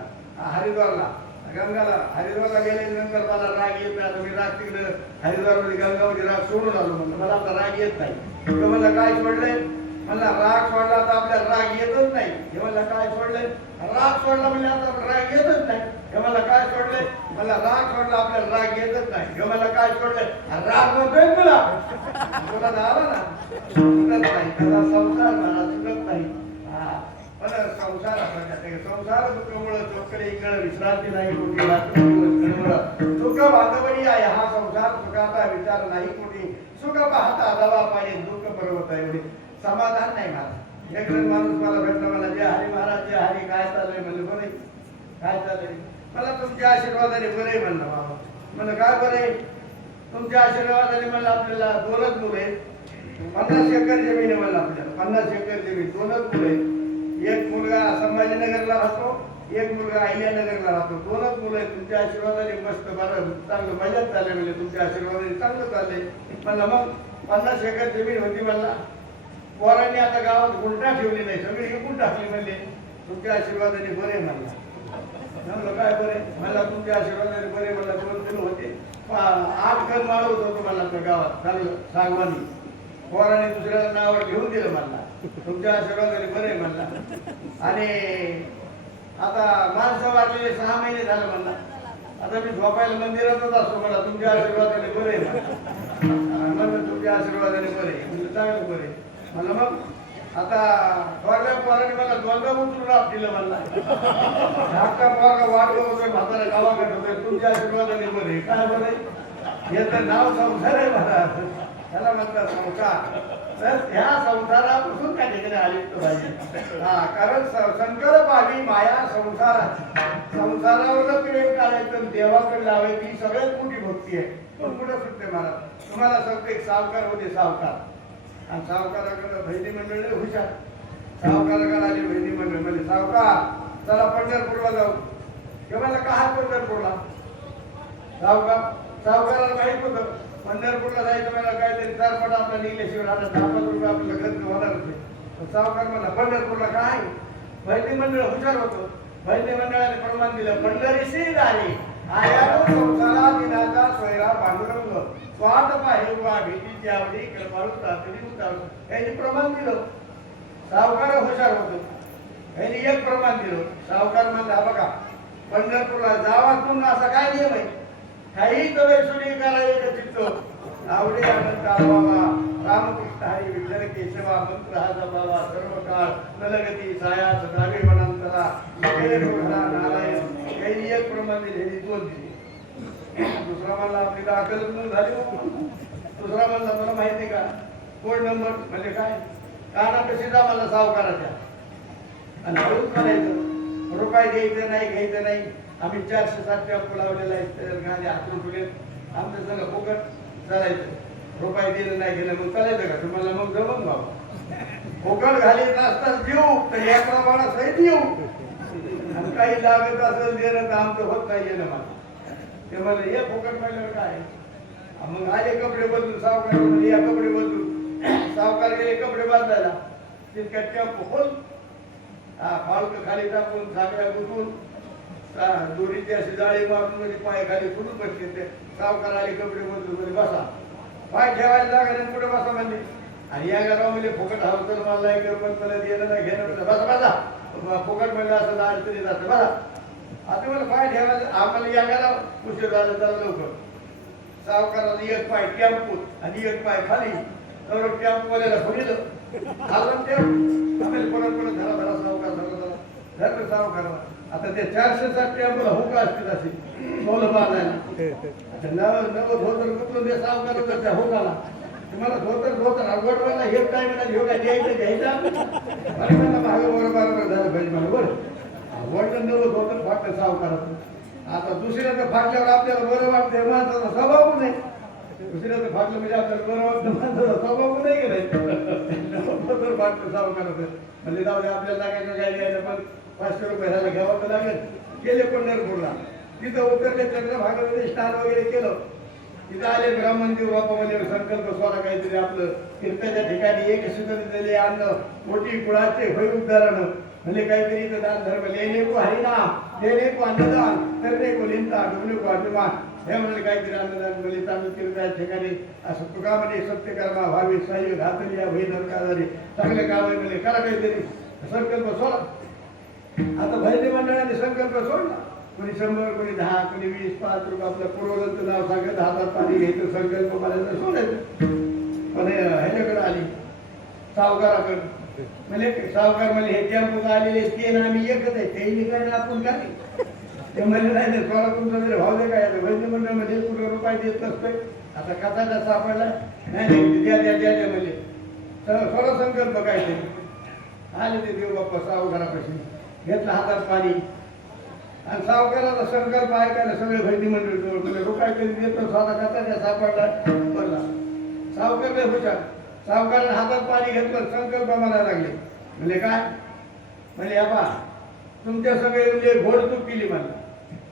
हरिद्वारला गंगाला हरिद्वारला गेल्यानंतर मला राग येत नाही आता मी राग तिकडे हरिद्वारमध्ये गंगामध्ये राग सोडून आलो म्हणलं मला आता राग येत नाही तर मला काय सोडलंय मला राग सोडला तर आपल्याला राग येतच नाही हे मला काय सोडलंय राग सोडला म्हणजे आता राग येतच नाही हे मला काय सोडलंय मला राग सोडला आपल्याला राग येतच नाही हे मला काय सोडलंय राग म्हणतोय तुला झाला ना सुटत नाही त्याला संसार मला सुटत नाही पण संसार संसार दुःखमुळे चोकडे इकडे विश्रांती नाही कुठे सुख बांधवणी आहे हा संसार सुखाचा विचार नाही कुठे सुख पाहता दवा पाहिजे दुःख पर्वत आहे एवढे समाधान नाही मला एक जण माणूस मला भेटला मला जे हरी महाराज जे हरी काय चाललंय म्हणजे बरे काय चाललंय मला तुमच्या आशीर्वादाने बरे म्हणलं बाबा म्हणलं काय बरे तुमच्या आशीर्वादाने म्हणलं आपल्याला 2च मुलं आहेत 50 एकर जमीन आहे म्हणलं आपल्याला 50 एकर जमीन 2च मुलं आहेत एक मुलगा संभाजीनगरला राहतो एक मुलगा अहिल्यानगरला राहतो 2च मुलं आहेत तुमच्या आशीर्वादाने मस्त बरं चांगलं मजाच चालले म्हणजे तुमच्या आशीर्वादाने चांगलं चाललंय म्हणलं मग 50 एकर जमीन होती म्हणला पोरांनी आता गावात गुंठा ठेवली नाही सगळी विकून टाकली म्हणले तुमच्या आशीर्वादाने बरे म्हणला काय बरे मला तुमच्या आशीर्वादाने बरे म्हणला 2 किलो होते 8 खण माळवत होतो मला त्या गावात चांगलं सागवानी पोराने दुसऱ्या नावावर घेऊन दिलं म्हणला तुमच्या आशीर्वादाने बरे म्हणला आणि आता माणसं वाढलेले 6 महिने झालं म्हणला आता मी झोपायला मंदिरातच असतो मला तुमच्या आशीर्वादाने बरे म्हणलं तुमच्या आशीर्वादाने बरे म्हणजे चांगलं बरे मला मग आता थोड्या पोराने मला 2दा उचलून आप दिलं म्हणला धाकटा पोरगा वाढलो होतोय म्हातारा गावाकडे होतोय तुमच्या आशीर्वादाने बरे काय बरे हे तर नाव संसार आहे मला त्याला म्हणतात संसार तर ह्या संसारापासून त्या ठिकाणी आलिप्त पाहिजे कारण शंकर पावी माया संसारावर प्रेम करायचं देवाकडे लावायची ही सगळ्यात मोठी भक्ती आहे पण कुठं सुटते मला तुम्हाला सांगतो एक सावकार होते सावकार आणि सावकाराकडे बहिणी मंडळ हुशार सावकाराकडे आली बहिणी मंडळ म्हणजे सावकार चला पंढरपूरला जाऊ किंवा काय पंढरपूरला सावकाराला माहित होतं पंढरपूरला जायचं मला काहीतरी 4 पट आपला निघल्याशिवाय आता 10-5 रुपये आपल्याला खर्च होणार होते सावकार मला पंढरपूरला काय बहिणी मंडळ हुशार होतं बहिणी मंडळाने प्रमाण दिलं पंढरीशी झाली आयानो संसारा दिनाचा सोयरा पांडुरंग स्वाद पाहे वा भीतीची आवडी कृपाळू तातडी उतार यांनी प्रमाण दिलं सावकार हुशार होतं यांनी एक प्रमाण दिलं सावकार म्हणला बघा पंढरपूरला जावा तुम्ही असा काय नियम आहे काही तवे सुनी करायचं चित्त आवडे अनंत बाबा रामकृष्ण हरी विठ्ठल केशवा मंत्र हा जपावा सर्व काळ नलगती सायास दावे मनांतरा नारायण काही एक प्रमाण दिले 2 दिले दुसरा म्हणला आपली दाखल झाली दुसरा म्हणला मला माहिती का कोड नंबर म्हणजे काय काना कशी जा मला सावकाराच्या आणि हळूच म्हणायचं रुपये घ्यायचं नाही आम्ही 407 टॅम्पो लावलेला आहे गाडी हातून ठेवले आमचं सगळं फुकट चालायचं रुपये दिलं नाही गेलं मग चालायचं का तुम्हाला मग जमून बाबा फुकट घालीत असताच देऊ तर या प्रमाणात सहित येऊ आणि काही लागत असेल देणं तर आमचं होत नाही येणं मला ते मला हे फुकट म्हणल्यावर काय मग आले कपडे बदलून सावकार म्हणजे या कपडे बदलून सावकार गेले कपडे बांधायला तितक्या टॅम्पो खोल फाळक खाली टाकून सागऱ्या गुंतून दोरीची अशी जाळी मारून म्हणजे पाय खाली कुठून बसले ते सावकार आले कपडे बदलून म्हणजे बसा पाय ठेवायला जागा नाही कुठे बसा म्हणजे आणि या गावामध्ये म्हणजे फुकट हवं तर मला नाही कर पण मला देणं नाही घेणं म्हणजे बसा बसा फुकट म्हणजे असं अडचणीत असं बसा आता मला पाय ठेवायला आम्हाला या गाला उशीर झाला त्याला लवकर सावकाराला एक पाय टॅम्पूत आणि एक पाय खाली तर टॅम्पूवाल्याला फुगलं घालून ठेव आम्हाला परत धरा धरा सावकार धरा धरा सावकाराला आता ते 460 टॅम्पूला हुका असतील असे सोलं बांधायला नवं धोतर कुठलं ते सावकार त्या हुकाला तुम्हाला धोतर अवघडवायला हे काय म्हणाले हे काय घ्यायचं अरे मला मागं बरोबर झालं पाहिजे मला बरं वडलं नवं धोतर फाटलं सावकाराचं आता दुसऱ्याचं फाटल्यावर आपल्याला बरं वाटतं माणसाचा स्वभाव नाही दुसऱ्याचं फाटलं म्हणजे आपल्याला बरं वाटतं माणसाचा स्वभाव नाही गेलाय फाटलं सावकाराचं म्हणजे जाऊ दे आपल्याला लागायचं काय घ्यायला पण 500 रुपये ह्याला घ्यावं तर लागेल गेले पंढरपूरला तिथं उतरले चंद्रभागेमध्ये स्नान वगैरे केलं तिथं आले ब्राह्मणदेव बापा म्हणजे संकल्प स्वरा काहीतरी आपलं तीर्थाच्या ठिकाणी एक सुद्धा दिलेले अन्न मोठी कुळाचे होय उद्धारण म्हणजे काहीतरी इथं दान धर्म लेणे को हरिनाम देणे को अन्नदान करणे को लिंता डुबणे को अभिमान हे म्हणजे काहीतरी अन्नदान म्हणजे चालू तीर्थाच्या ठिकाणी असं तुका म्हणजे सत्यकर्मा व्हावी सह्य घातली या होई नरकाधारी चांगले काम म्हणजे करा काहीतरी संकल्प सोडा आता भजनी मंडळाने संकल्प सोडला कोणी 100 कोणी 10 कोणी 20 5 रुपये आपलं पूर्वजंत नाव सांगत हातात पाणी घ्यायचं संकल्प मला सोडायचं पण ह्याच्याकडे आली सावकाराकडे म्हणजे सावकार म्हणजे हे टेम्पो आलेले ते ना आम्ही एकच आहे ते निघायला आपण काय ते म्हणले नाही थोडा तुमचा जरी भाव दे काय भजनी मंडळामध्ये कुठं रुपये देत नसतोय आता कथाचा सापडला नाही द्या द्या द्या द्या म्हणजे थोडा संकल्प काय ते आले ते देव बाप्पा सावकारापाशी घेतलं हातात पाणी आणि सावकाराचा संकल्प ऐकायला सगळे भजनी मंडळी जवळ म्हणजे रुपये कधी देतो स्वतः कथाच्या सापडला बोलला सावकार नाही हुशार सावकाराने हातात पाणी घेतलं संकल्प म्हणायला लागले म्हणजे काय म्हणजे या तुमच्या सगळे म्हणजे घोडचूक केली मला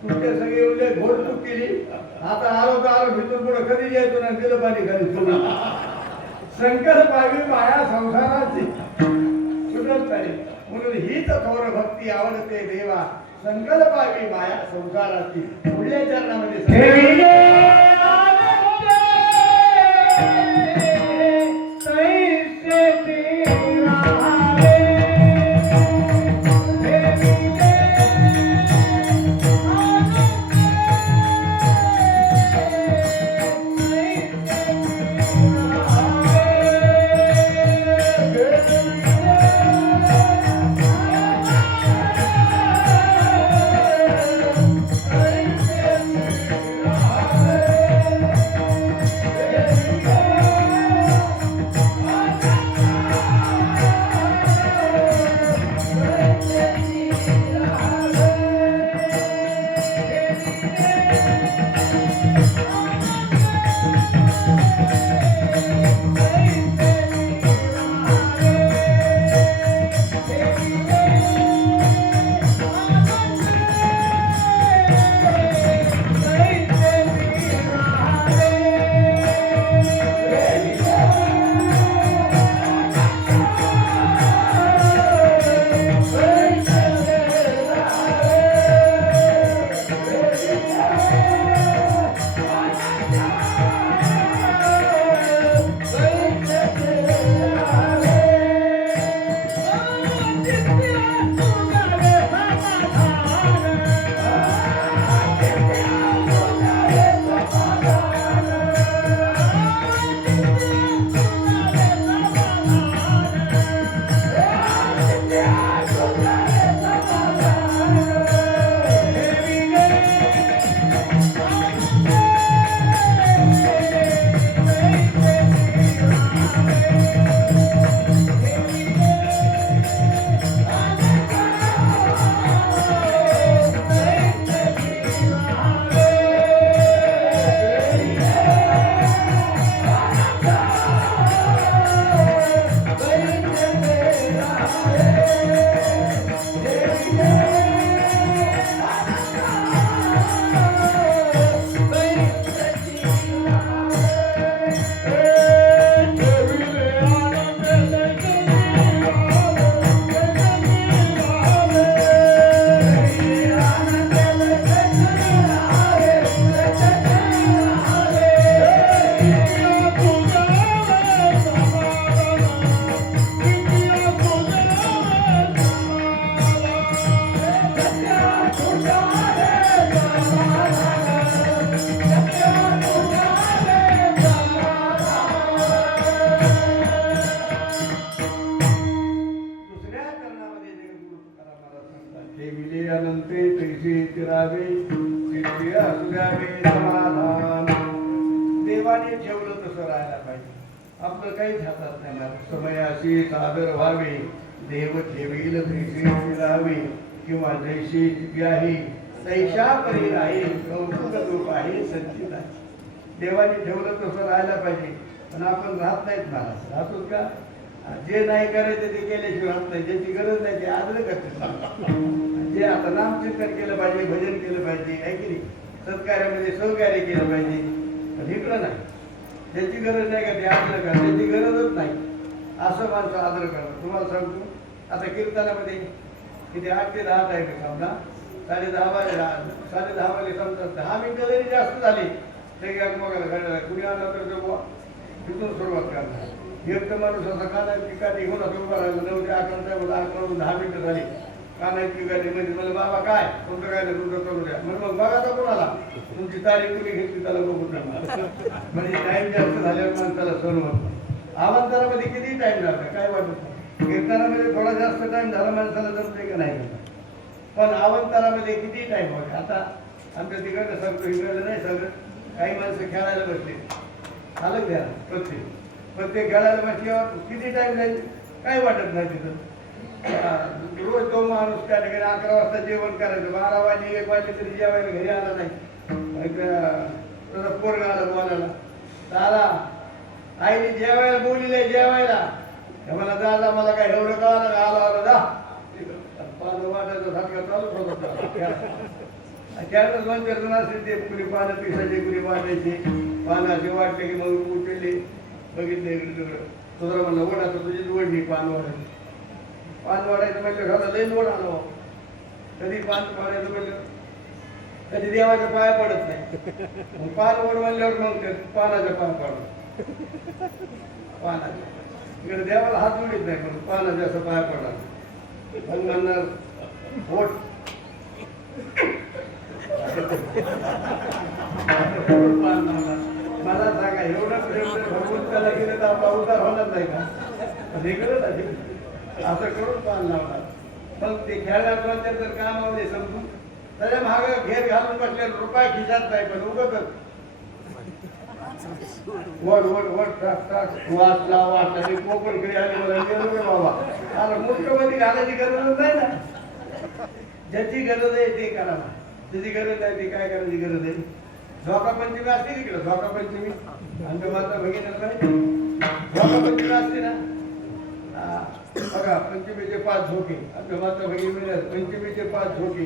तुमच्या सगळे म्हणजे घोडचूक केली आता आलो तर आलो भितून पुढे कधी यायचो ना दिलं पाणी खाली तुला संकल्प आवी माया संसाराची सुटत नाही म्हणून हीच थोर भक्ती आवडते देवा संकल्प आवी माया संसाराची पुढल्या चरणामध्ये देवाने ठेवलं तसं राहायला पाहिजे. आपलं काहीच हातात नाही. समयाशी सादर व्हावे, देव ठेवील तैसी राहावे, किंवा जैशी आहे तैशा परी राही, कौतुक रूप आहे संचित आहे. देवाने ठेवलं तसं राहायला पाहिजे, पण आपण राहत नाहीत महाराज. राहतोच का? जे नाही करायचं ते केल्याशिवाय राहत नाही. ज्याची गरज नाही ते आदर करते. जे आता नामचिंतन केलं पाहिजे, भजन केलं पाहिजे, आहे की नाही, सत्कार्यामध्ये सहकार्य केलं पाहिजे, पण इकडं नाही. ज्याची गरज नाही का ते आदर करा, त्याची गरजच नाही असं माणसं आदर करतात. तुम्हाला सांगतो, आता कीर्तनामध्ये किती 8 ते 10 टाईम समजा, 10:30 वाजले, 10:30 वाजले समजा, 10 मिनिटं जरी जास्त झाली तरी एकमेकाला घडला कुणी आला तर तो तिथून सुरुवात करणार. एक तर माणूस असा काना पिकाटी होऊन असं उभा राहिला, 9 ते 11 11 10 मिनिटं झाली, काना पिकाटी म्हणजे मला बाबा काय तुमचं काय नाही, तुमचं करू द्या. म्हणून मग बघा तर कोणाला तुमची तारीख कुणी घेतली त्याला बघून टाकणार. म्हणजे टाईम जास्त झाल्यावर माणसाला सण होत. आवांतरामध्ये किती टाईम झाला काय वाटत. कीर्तनामध्ये थोडा जास्त टाईम झाला माणसाला जमते का नाही, पण अवंतरामध्ये किती टाईम होते. आता आमच्या तिकडनं सांगतो, इकडलं नाही सांगत. काही माणसं खेळायला बसले, आलं द्या प्रत्येक खेळायला बसल्यावर किती टाईम जाईल काय वाटत नाही. तिथं रोज तो माणूस त्या ठिकाणी 11 वाजता जेवण करायचं, 12 वाजले 1 वाजले तरी जेवायला घरी आला नाही. त्याचा पोरगा आला बोलायला, दादा आईने जेवायला बोलिले, जेवायला मला दादा मला काय एवढं कळालं, आलो जा पानं वाटायचं सारखं चालूच होतं. त्यानंतर 2-4 जण असतील, ते कुणी पानं पिसायचे, कुणी वाटायचे. पानं असे वाटले की मग उचलले, बघितले इकडे तिकडं. तुझं म्हणलं ओढाचं तुझीच ओढणी पान वाढायचं. पान वाढायचं म्हणजे घराला लई लोड आलो. कधी पान वाढायचं म्हणजे कधी देवाच्या पाया पडत नाही. मग पान ओढ म्हणल्यावर मग ते पानाच्या पाय पडत. पानाच्या इकडे देवाला हात जोडीत नाही, पण पानाच्या असं पाया पडला मग म्हणणार होट मला सांगा, एवढं भगवंताला गेलं तर आपला उद्धार होणार नाही का? असं करून पान लावणार. मग ते खेळण्यात जर कामामध्ये समजून त्याच्या मागं घेर घालून बसले, रुपये खिशात नाही, पण उगतच वड वड वड टाक टाक वाचला वाचला ते कोकणकडे आले मला गेलो रे बाबा. आता मुख्यमंत्री घालायची गरजच नाही ना. ज्याची गरज आहे ते करा, त्याची गरज आहे ते काय करायची गरज आहे. झोका पंचमी असते तिकडे, झोका पंचमी आमच्या माता भगिनी झोका पंचमी असते ना. बघा पंचमीचे 5 झोके, आमच्या माता भगिनी मिळाले पंचमीचे 5 झोके,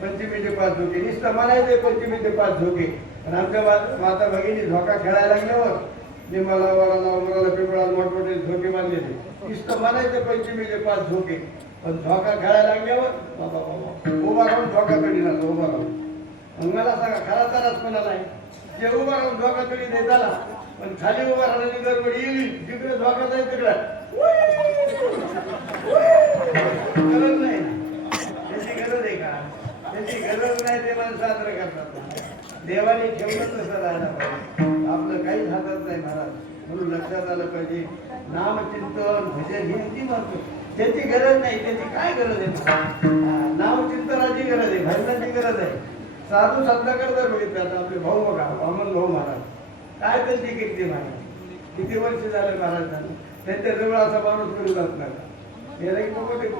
पंचमीचे 5 झोके. नुसतं म्हणायचे पंचमीचे 5 झोके. आणि आमच्या माता भगिनी झोका खेळायला लागल्यावर निंबाला वडाला उमराला पिंपळाला मोठमोठे झोके बांधलेले. नुसतं म्हणायचे पंचमीचे 5 झोके, पण झोका खेळायला लागल्यावर बाबा बाबा उभा राहून झोका कडी नसतो, उभा राहून. मग मला सांगा खरा तरच कोणा नाही जे उभा राहून झोका कडी देत आला, पण खाली उभा राहण्याची गडबड येईल जिकडे झोका जाईल तिकडे गरज नाही. त्याची गरज आहे का? त्याची गरज नाही, ते मला साजरं करतात. देवाने ठेवलं तसं राहायला पाहिजे. आपलं काहीच हातात नाही महाराज. म्हणून लक्षात आलं पाहिजे, नामचिंतन भजन ही ती म्हणतो. त्याची गरज नाही, त्याची काय गरज आहे? नामचिंतनाची गरज आहे, भजनाची गरज आहे. साधू संतांकडे जर बघितलं, आपले भाऊ बघा, वामन भाऊ महाराज, काय त्यांची कीर्ती महाराज. किती वर्ष झाले महाराजांना. त्यांच्या जवळ असा माणूस करू जात नाही. याला की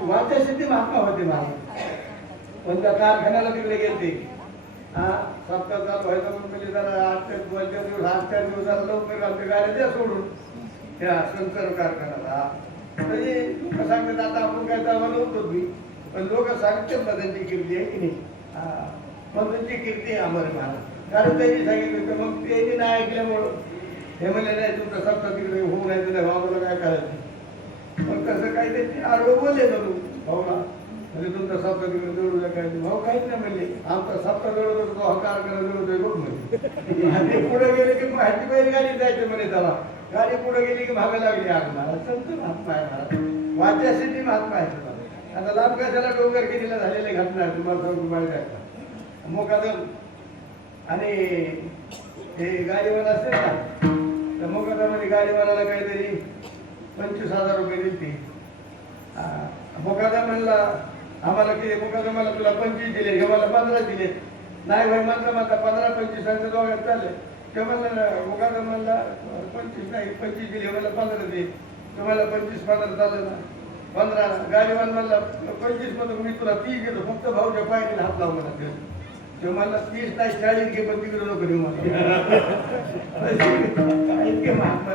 वाच्या सिद्धी महात्मा होते महाराज. पण त्या कारखान्याला तिकडे गेलते. सप्ताह चालू व्हायचं म्हणून म्हणजे जरा 8 दिवस 8 दिवसाला लवकर आमच्या गाड्या द्या सोडून त्या संसार कारखान्याला. म्हणजे लोक सांगतात आता आपण काय दावा नव्हतो मी, पण लोक सांगतात ना त्यांची कीर्ती आहे की नाही. पण त्यांची कीर्ती अमर महाराज, कारण त्यांनी सांगितलं. मग त्यांनी नाही ऐकल्यामुळं हे म्हणले नाही तुमचा सप्ताह तिकडे होऊ नाही तुला भावाला काय करायचं. मग कसं काय त्यांची आडवं बोलले ना तू भाऊला, म्हणजे तुमचा सप्ताह तिकडे जवळ काय भाऊ काहीच नाही म्हणले. आमचा सप्ताह जवळ तो हकार करायला जवळ बघ म्हणजे पुढे गेले की ह्याची पहिली गाडी जायची म्हणे त्याला. गाडी पुढे गेली की भागा लागली आग. महाराज संत महात्मा आहे महाराज, वाच्यासाठी महात्मा आहे. आता लांब कशाला डोंगर कितीला झालेले घटना आहे तुम्हाला सांगून माहिती आहे का. मोकादम आणि हे गाडीवाला असते ना, त्या मोकादमध्ये गाडीवाल्याला काहीतरी 25,000 रुपये दिले. मोकादम म्हणला आम्हाला किती, मुकादमाला तुला 25 दिले, हे मला 15 दिले. नाही भाई म्हणलं माझा 15-25 दोघात चालले. ते म्हणलं मुखाचा म्हणला 25 नाही 25 दिले मला 15 दे तुम्हाला 25-15 झालं ना 15 गाडीवान म्हणला 25 मधून मी तुला 30 देतो फक्त भाऊच्या पायाने हात लावू म्हणा ते मला 30 नाही 40 घे पण तिकडे नको देऊ मला इतके महात्मा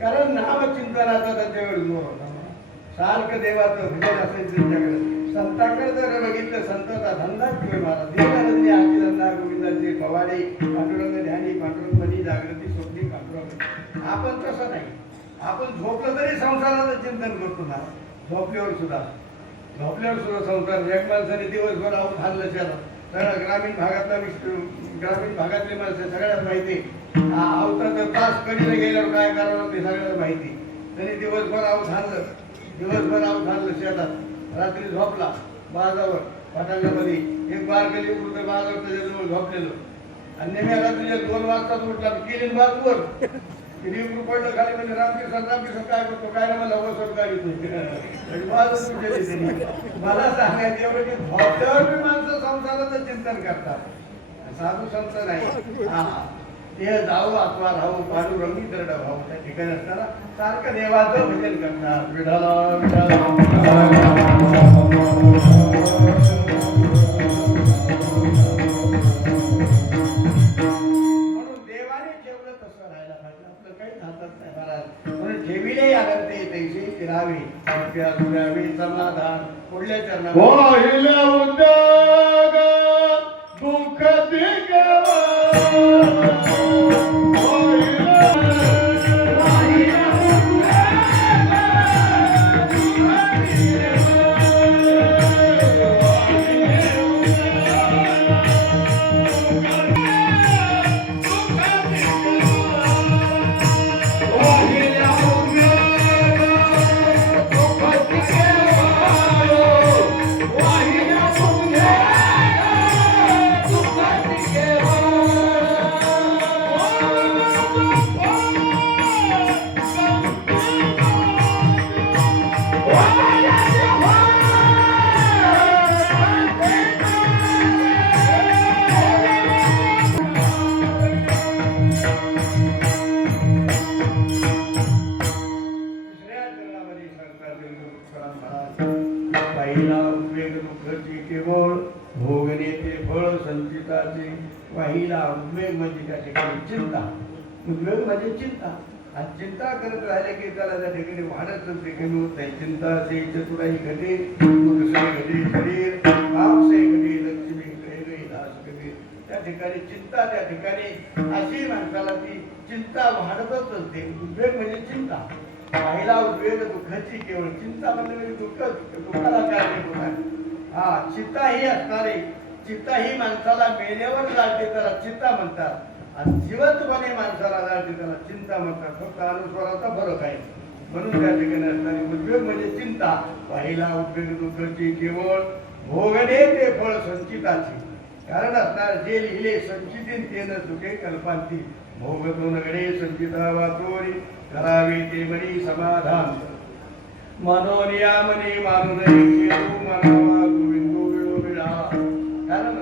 कारण नामचिंतनाचा त्याच्यावेळी जोर होता सारखं देवाचं भजन असेल त्यांच्याकडे संतांकडे जर बघितलं संतांचा धंदाच किंवा महाराज देवानंदी आचरणात गोविंदांचे पवाडे पांडुरंग ध्यानी पांडुरंगमणी जागृती स्वप्नी पांडुरंग आपण तसं नाही आपण झोपलं तरी संसाराचं चिंतन करतो ना झोपल्यावर सुद्धा संसार एक माणसाने दिवसभर आऊन खाल्लं त्याला सगळ्या ग्रामीण भागातले माणसं सगळ्यात माहिती आवताचा तास कधीला गेल्यावर काय करावं ते सगळ्याला माहिती त्यांनी दिवसभर आऊत आणलं शेतात रात्री झोपला बाजावर पटांगामध्ये एक बारकली वृद्ध बाजावर त्याच्याजवळ झोपलेलो आणि नेहमी रात्रीच्या 2 वाजता उठला केली बाजूवर रिंग पडलं खाली म्हणजे रामकृष्ण काय करतो काय ना मला वसत गाडी मला सांगायचं एवढं की झोपल्यावर माणसं संसाराचं चिंतन करतात साधू संत नाही ते जाऊ आत्मा राहू पांडुरंगी दरड भाऊ त्या ठिकाणी असताना सारखं देवाचं भजन करतात विठाला विठाला म्हणून देवाने ठेवलं तसं राहायला पाहिजे आपलं काही हातात नाही महाराज म्हणून ठेविले आनंदे तैसे फिरावे समाधान पुढल्या चरणात दुःख वाहिला उद्वेग म्हणजे त्या ठिकाणी चिंता उद्वेग म्हणजे चिंता आणि चिंता करत राहिले की त्याला त्या ठिकाणी वाढत कमी होत नाही चिंता से चतुराई घटे घटे शरीर काम से घटे लक्ष्मी गई दास कबीर त्या ठिकाणी चिंता त्या ठिकाणी अशी माणसाला ती चिंता वाढतच असते उद्वेग म्हणजे चिंता वाहिला उद्वेग दुःखाची केवळ चिंता म्हणजे दुःखाला कारणीभूत आहे हा चिंता ही असणारे चित्ता ही माणसाला मेल्यावर जाते त्याला चित्ता म्हणतात आणि जिवंतपणे माणसाला जाते त्याला चिंता म्हणतात फक्त अनुस्वाराचा फरक आहे म्हणून त्या ठिकाणी असणारी उद्वेग म्हणजे चिंता वाहिला उद्वेग दुःखाची केवळ भोगणे ते फळ संचिताची कारण असणार जे लिहिले संचितीन ते न चुके कल्पांती भोगतो नगडे संचिता वाचोरी करावे ते मनी समाधान मनोनिया मनी मानून मनावा गोविंदो वेळो वेळा कारण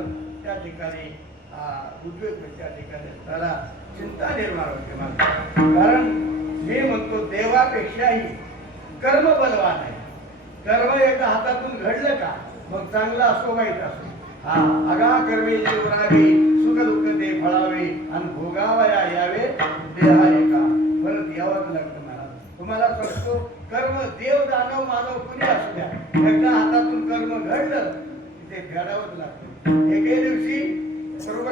त्या ठिकाणी उद्वेग त्या ठिकाणी त्याला चिंता निर्माण होते कारण मी म्हणतो देवापेक्षाही कर्म बलवान आहे कर्म एका हातातून घडलं का मग चांगलं असो वाईट असो हा अगा कर्मे जीवनावे सुख दुःख ते फळावे आणि भोगावया यावे देहारे का परत यावंच लागतं मला तुम्हाला सांगतो कर्म देव दानव मानव कुणी असू द्या एकदा हातातून कर्म घडलं ते फेडावंच लागतं एके दिवशी प्रभू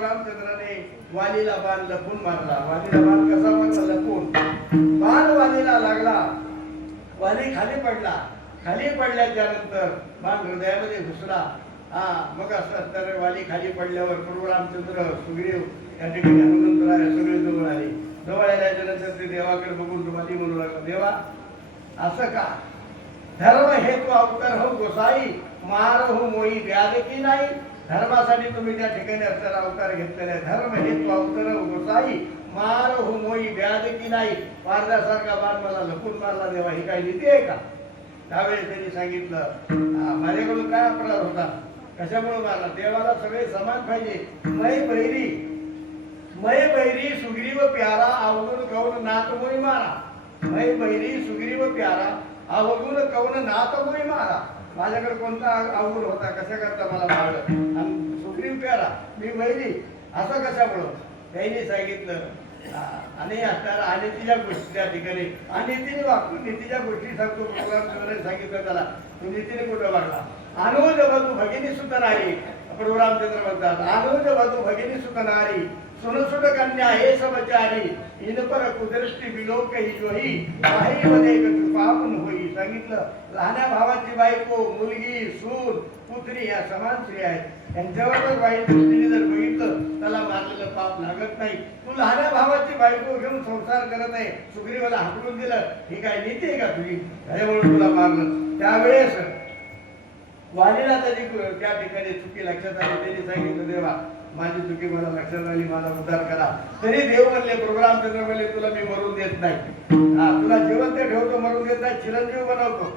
रामचंद्राने वालीला बाण लपून मारला वालीला बाण कसा मारला लपून बाण वालीला लागला वाली खाली पडल्याच्या नंतर बाण हृदयामध्ये घुसला मग असं तर वाली खाली पडल्यावर प्रभू रामचंद्र सुग्रीव या ठिकाणी हनुमंतराय सगळे जवळ आल्याच्या नंतर ते देवाकडे बघून वाली म्हणू लागला देवा असं का धर्म हेतू अवतर हो गोसाई मार हो मोही व्याज की नाही. धर्मासाठी तुम्ही त्या ठिकाणी असणारा अवतार घेतलेला आहे. धर्म हेतू अवतर हो गोसाई मार हो मोही व्याज की नाही. पारदासारखा बाण मला लपून मारला देवा, ही काही नीती आहे का? त्यावेळेस त्यांनी सांगितलं माझ्याकडून काय अपराध होता, कशामुळे मारला? देवाला सगळे समान पाहिजे. मै बैरी सुग्रीव प्यारा अवगुण कौन नाथ मोही मारा. मै बैरी सुग्रीव प्यारा अवगुण कौन नाथ मोही मारा. माझ्याकडे कोणता अवगुण होता, कशा करता मला मारलं? आणि सुग्रीव प्यारा मी बैरी असं कशामुळं? त्यांनी सांगितलं आणि असणारा अनितीच्या गोष्टी त्या ठिकाणी अनितीने वापरून नीतीच्या गोष्टी सांगतो. भगवान सांगितलं त्याला तू नीतीने कुठं वागला. अनुज बधू भगिनी सुत नाही. प्रभू रामचंद्र म्हणतात अनुज बधू भगिनी सुत नारी सुनसुट कन्या हे समचारी इन पर कुदृष्टी बिलोक ही जोही काही मध्ये कृपापून होई. सांगितलं लहान्या भावाची बायको मुलगी सून पुत्री या समान स्त्री आहेत. यांच्यावरच वाईट दृष्टीने जर बघितलं त्याला मारलेलं पाप लागत नाही. तू लहान्या भावाची बायको घेऊन संसार करत आहे, सुग्रीवाला हाकलून दिलं, ही काय नीती आहे का तुझी? त्याच्यामुळे तुला मारलं. त्यावेळेस वालीला त्याची त्या ठिकाणी चुकी लक्षात आली. त्यांनी सांगितलं देवा माझी चुकी मला लक्षात आली, माझा उद्धार करा. तरी देव म्हणले प्रभू रामचंद्र म्हणले तुला मी मरून देत नाही. तुला जिवंत ठेवतो, मरून देत नाही, चिरंजीव बनवतो.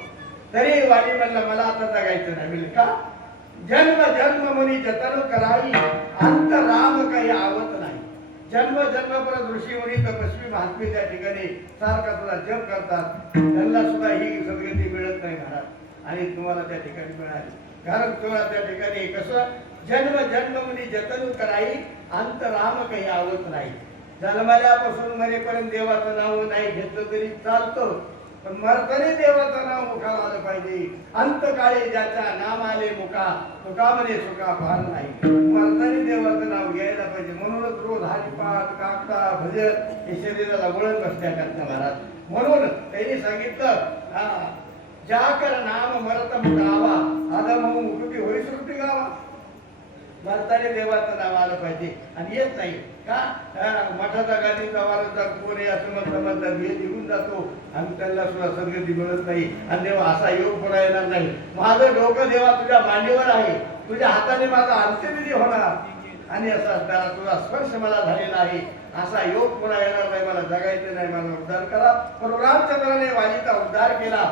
तरी वाली म्हणला मला आता जगायचं नाही. म्हणजे का? जन्म जन्म मुनी जतन कराई अंत राम काही आवत नाही. जन्म जन्म परत ऋषी मुनी तपस्वी महात्मे त्या ठिकाणी सारखा तुला जप करतात, त्यांना सुद्धा ही सद्गती मिळत नाही महाराज. आणि तुम्हाला त्या ठिकाणी मिळाली, कारण तुम्हाला त्या ठिकाणी कसं जन्म जन्म मुनी जतन कराई अंत राम काही आवत नाही. जन्मल्यापासून मरेपर्यंत देवाचं नाव नाही घेतलं तरी चालतं, पण मरताना देवाचं नाव मुखाला आलं पाहिजे. अंतकाळी ज्याच्या नाम आले मुखा तुका म्हणे सुखा फार नाही. मरताना देवाचं नाव घ्यायला पाहिजे. म्हणूनच रोज हरिपाठ काकता भजन हे शरीराला वळण बसल्या करता महाराज. म्हणून त्यांनी सांगितलं ज्या कर नाम मरत मुखावा आदम मुकुटी होई श्रुती गावा. मरताना देवाचं नाव आलं पाहिजे आणि येत नाही का? मठाचा गादीचा वारसदार कोण आहे असं म्हणतात, हे निघून जातो आणि त्यांना सुद्धा सद्गती मिळत नाही. आणि देवा असा योग पुन्हा येणार नाही. माझं डोकं देवा तुझ्या मांडीवर आहे, तुझ्या हाताने माझा अंत्यविधी होणार आणि असा त्याला तुझा स्पर्श मला झालेला आहे. असा योग पुन्हा येणार नाही, मला जगायचं नाही, मला उद्धार करा. पण रामचंद्राने वालीचा उद्धार केला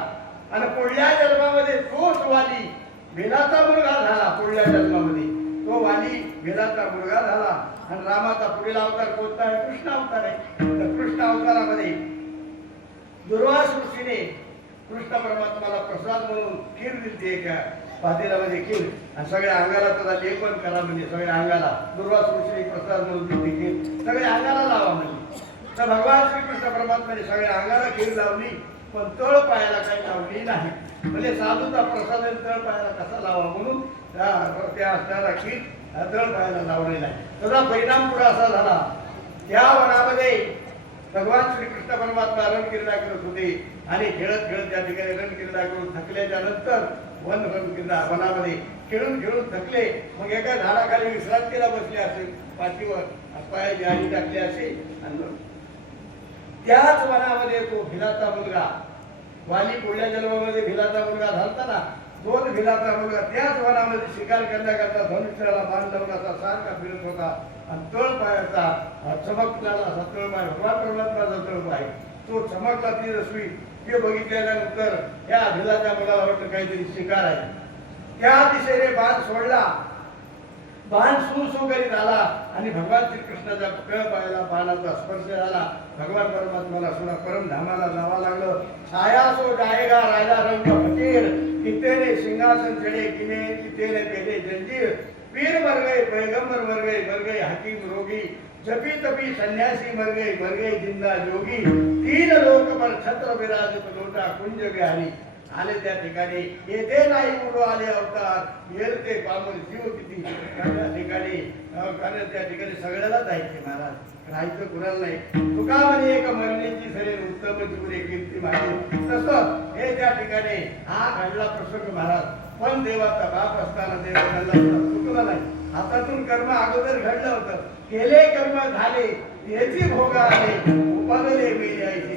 आणि पुढल्या जन्मामध्ये तोच वाली भेलाचा मुलगा झाला. पुढल्या जन्मामध्ये तो वाली भेलाचा मुलगा झाला आणि रामाचा पुढील अवतार कोणता आहे? कृष्ण अवतार आहे. तर कृष्ण अवतारामध्ये दुर्वास ऋषीने कृष्ण परमात्माला प्रसाद म्हणून खीर दिली एका पातेल्यामध्ये खीर आणि सगळ्या अंगाला त्याचा लेपन करा म्हणजे सगळ्या अंगाला दुर्वास ऋषीने प्रसाद म्हणून दिली खीर सगळ्या अंगाला लावा म्हणजे. तर भगवान श्रीकृष्ण परमात्माने सगळ्या अंगाला खीर लावली पण तळ पायाला काही लावली नाही. म्हणजे साधूचा प्रसाद तळ पायाला कसा लावा म्हणून त्या असणारा खीर तळ पायाला लावलेला आहे. त्याचा परिणाम पुढे असा झाला त्या वनामध्ये भगवान श्रीकृष्ण परमात्मा रणक्रीडा करत होते आणि खेळत खेळत त्या ठिकाणी रणक्रीडा करून थकल्याच्या नंतर वनामध्ये खेळून खेळून थकले. मग एका झाडाखाली विश्रांतीला बसले असेल, पाठीवर पायाची आली टाकली असेल आणि त्याच वनामध्ये तो भिलाचा मुलगा वाली पुढल्या जन्मामध्ये भिलाचा मुलगा झालता ना, तोच भिलाचा मुलगा त्याच वनामध्ये शिकार करण्याकरता धनुष्याला बाण लावून असा सारखा फिरत होता आणि तळ पायाचा चमकणारा असा तळ पाय भगवान परमात्माचा तळ पाय तो चमकला ती रसवी. ते बघितल्यानंतर या भिलाच्या मुलाला वाटलं काहीतरी शिकार आहे. त्या दिशेने बाण सोडला, बाण सु करीत आला आणि भगवान श्रीकृष्णाच्या तळ पायाला बाणाचा स्पर्श झाला. भगवान परमात्माला सुद्धा परमधामाला जावं लागलं. छाया सो जाएगा राजा रंग फकीर कितने सिंहासन चढ़े किने कितने पहले जंजीर पीर मर गए पैगंबर मर गए हकीम रोगी जपी तपी सन्यासी मर गए जिंदा जोगी तीन लोक पर छत्र विराजत लोटा कुंज विहारी. आले त्या ठिकाणी येते नाही उडो आले अवतार येरते पामर जीव किती. त्या ठिकाणी कारण त्या ठिकाणी सगळ्याला जायचे महाराज, राहायचं कुणाला नाही. तुका म्हणे एक मरण्याची सरेल उत्तम जीवने कीर्ती माझी. तसं हे त्या ठिकाणी हा घडला प्रसंग महाराज. पण देवाचा बाप असताना देवाला चुकला नाही. हातातून कर्म अगोदर घडलं होतं, केले कर्म झाले याची भोग आले उपदले मेले आईची.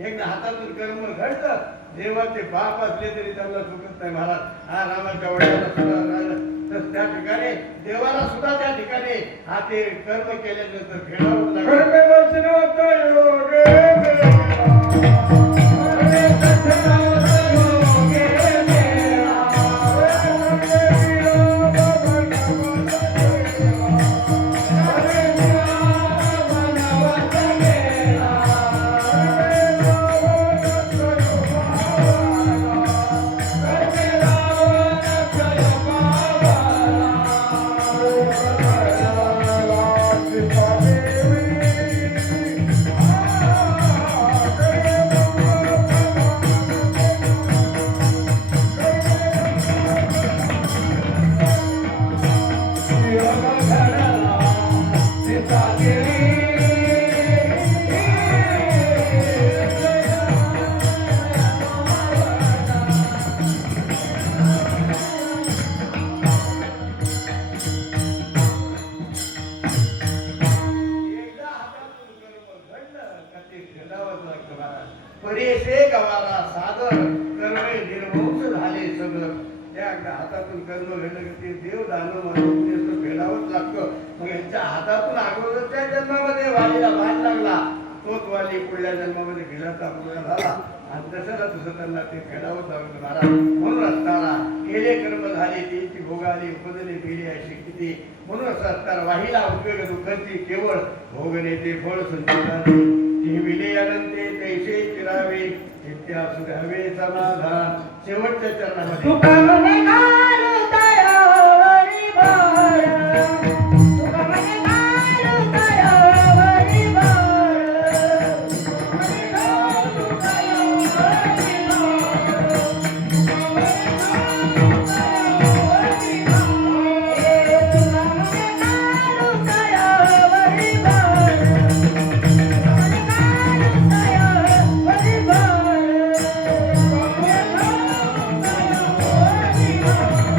एकदा हातातून कर्म घडलं देवाचे बाप असले तरी त्यांना चुकत नाही महाराज. हा रामाच्या वडिलांना सुद्धा तर त्या ठिकाणी देवाला सुद्धा त्या ठिकाणी हा ते कर्म केल्यानंतर फेडावं लागलं. कर्मे वचनाचा योग एकदा हातातून कर्म घडलं का ते फेडावंच लागतं महाराज. परेशे गवाला सादर कर्मे निर्वंश झाले सगळं. त्या एकदा हातातून कर्म घडलं की ते देव दानव माणूस फेडावंच लागतं. मग यांच्या हातातून अगोदरच्या जन्मामध्ये वालीला भाग लागला, तोच वाली पुढल्या जन्मामध्ये भिलाचा मुलगा झाला आणि तसं तसं त्यांना ते फेडावंच लागलं महाराज. म्हणून असताना केले कर्म झाले त्यांची भोगाली उपजले पिढी अशी किती. म्हणून असं असताना वाहिला उद्वेग दुःखाची केवळ भोगणे ते फळ संचिताचे. ती विले अनंते तैसे चिरावे इत्यासु हवे समाधान. शेवटच्या चरणामध्ये तुका म्हणे घालू तयावरी भार, तुका म्हणे घालू तयावरी भार, तुका म्हणे घालू तयावरी भार, तुका म्हणे घालू तयावरी भार, तुका म्हणे घालू तयावरी भार, तुका म्हणे घालू तयावरी भार, तुका म्हणे घालू तयावरी भार.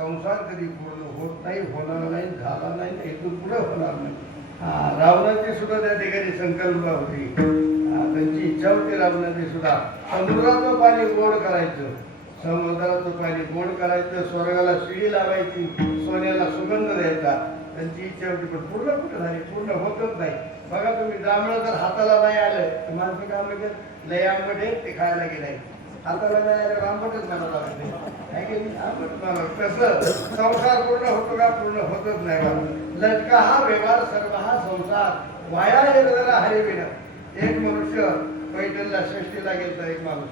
संसार कधी पूर्ण होत नाही, होणार नाही, झाला नाही, इथून पुढे होणार नाही. रावणाची सुद्धा त्या ठिकाणी संकल्पना होती, त्यांची इच्छा होती रावणाची सुद्धा समुद्राचं पाणी गोड करायचं, समुद्राचं पाणी गोड करायचं, स्वर्गाला शिडी लावायची, सोन्याला सुगंध द्यायचा, त्यांची इच्छा होती. पण पूर्ण कुठं झाली? पूर्ण होतच नाही. बघा तुम्ही, जांभळं जर हाताला नाही आलं तर माणसं काय म्हणजे लय आंबट आहे ते खायला गेलाय, हाताला नाही आलं आंबटच म्हणावं लागते, आंबट म्हणावं. तसं संसार पूर्ण होतो का? पूर्ण होतच नाही बा. लटका हा व्यवहार, सर्व हा संसार, वाया जरा हरिविना. एक मनुष्य पैठणला षष्टीला गेलता, एक माणूस,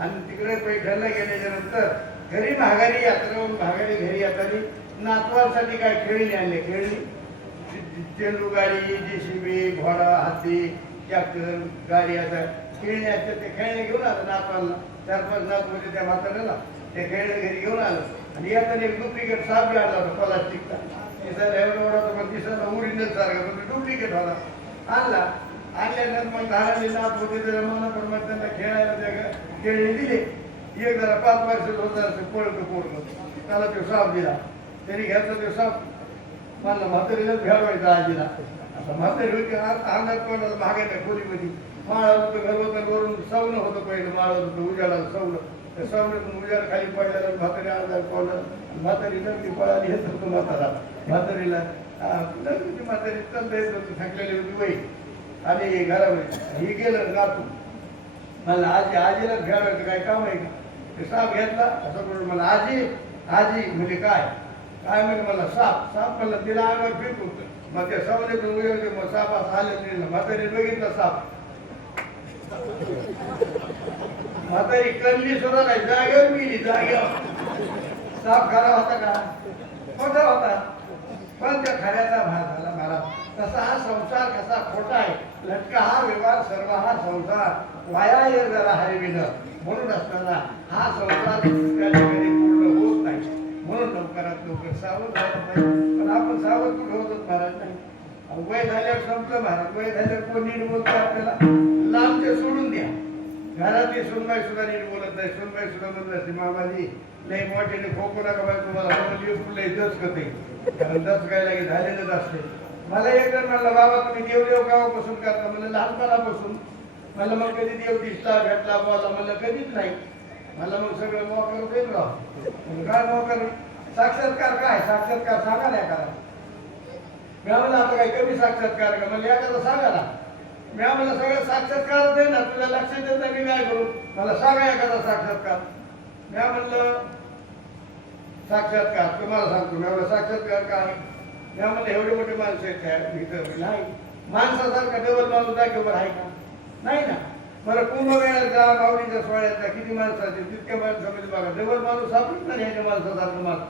आणि तिकडे पैठणला गेल्याच्या नंतर घरी माघारी यात्रेहून माघारी घरी येताना नातवांसाठी काय खेळणी आणले, खेळणी, चेंडू गाडी, JCB, घोडा, हाती, ट्रॅक्टर, गाडी, आता खेळणे असतात, ते खेळणे घेऊन आलं नातवांना. 4-5 नात होते त्या म्हाताऱ्याला, ते खेळणे घरी घेऊन आलं. आणि येताना एक डुप्लिकेट साप बी आणला होता प्लास्टिकचा, दिसायला एवढा एवढा होता, पण दिसायला ओरिजिनल सारखा, पण डुप्लिकेट होता. आणला, आणल्यानंतर मग घराने नात होते त्याला मनाप्रमाणे त्यांना खेळायला त्या खेळणी दिले. एक जरा 5 वर्ष होता पळतं पोरलं, त्याला तो साप दिला. त्यांनी घ्यायचा तो साप, मला म्हातारीला भेटवायचा आजीला. आता म्हातारी होती, अंगात कोणाला मागायच्या खोलीमध्ये माळ होतं, घर होतं, वरून सवनं होतं, पहिलं माळ होतं, उजाडाला सवनं, त्या सवण्यातून उजाड खाली पडल्याला म्हातारी अंगात कोणाला, म्हातारी नक्की पळाली येत होतो म्हातारीला नक्की म्हातारी चालता येत होतं, थकलेली होती वही. आणि घरामध्ये ही गेलं नातू, मला आजीला भेटायचं काय काम आहे का? ते साप घेतला असं करून मला आजी म्हणजे काय म्हणजे मला साप म्हणलं, तिला अंगावर फिरत होतं. मग त्या सवनेतून उजवते, मग साप असं आलं नाही. म्हातारी बघितला साप, म्हातारी कल्ली सुद्धा नाही, जागेवर गेली, जागेवर. साप खरा होता का? खोटा होता, पण त्या खऱ्याचा भाग झाला महाराज. तसा हा संसार कसा खोटा आहे. लटका हा व्यवहार, सर्व हा संसार, वाया जरा हरविणं. म्हणून असताना हा संसार पूर्ण होत नाही. म्हणून लवकरात लवकर सावध व्हायला पाहिजे. पण आपण सावध कुठं होतच महाराज नाही. वय झाल्यावर संपलं महाराज, वय झाल्यावर कोण नीट बोलतो आपल्याला? लांबचे सोडून द्या. घरातली सुनबाई सुद्धा नीट बोलत नाही. सुनबाई सुद्धा म्हणत असते, मामाजी लई मोठ्याने खोकू नका बाई, तुम्हाला कुठलंही दस करते, कारण दस काय लागे झालेलंच असते. मला एक जण म्हणलं, बाबा तुम्ही देव गावापासून करता? म्हणलं लहानपणापासून. मला मग कधी देव दिसला, भेटला, बोला? म्हणलं कधीच नाही. मला मग सगळं मोकर देत राह. काय मोकर? साक्षात्कार काय? साक्षात्कार सांगा नाही करा. मी म्हणलं आता काही कमी साक्षात्कार का? म्हणजे एखादा सांगा ना. मी म्हणलं सगळं साक्षात्कार दे ना, तुला लक्ष देत नाही, मी काय करू? मला सांगा एखादा साक्षात्कार. मी म्हणलं साक्षात्कार तुम्हाला सांगतो. मी म्हणलं साक्षात्कार काय? मी म्हणलं एवढे मोठे माणसं आहेत नाही, माणसासारखा डबल माणूस दाखव आहे का? नाही ना. बरं कुंभमेळ्याचा, माऊलीच्या सोहळ्याचा किती माणसं असतील, तितक्या माणसामध्ये बघा डबल माणूस सापडत नाही ह्याच्या माणसासारखं माणूस.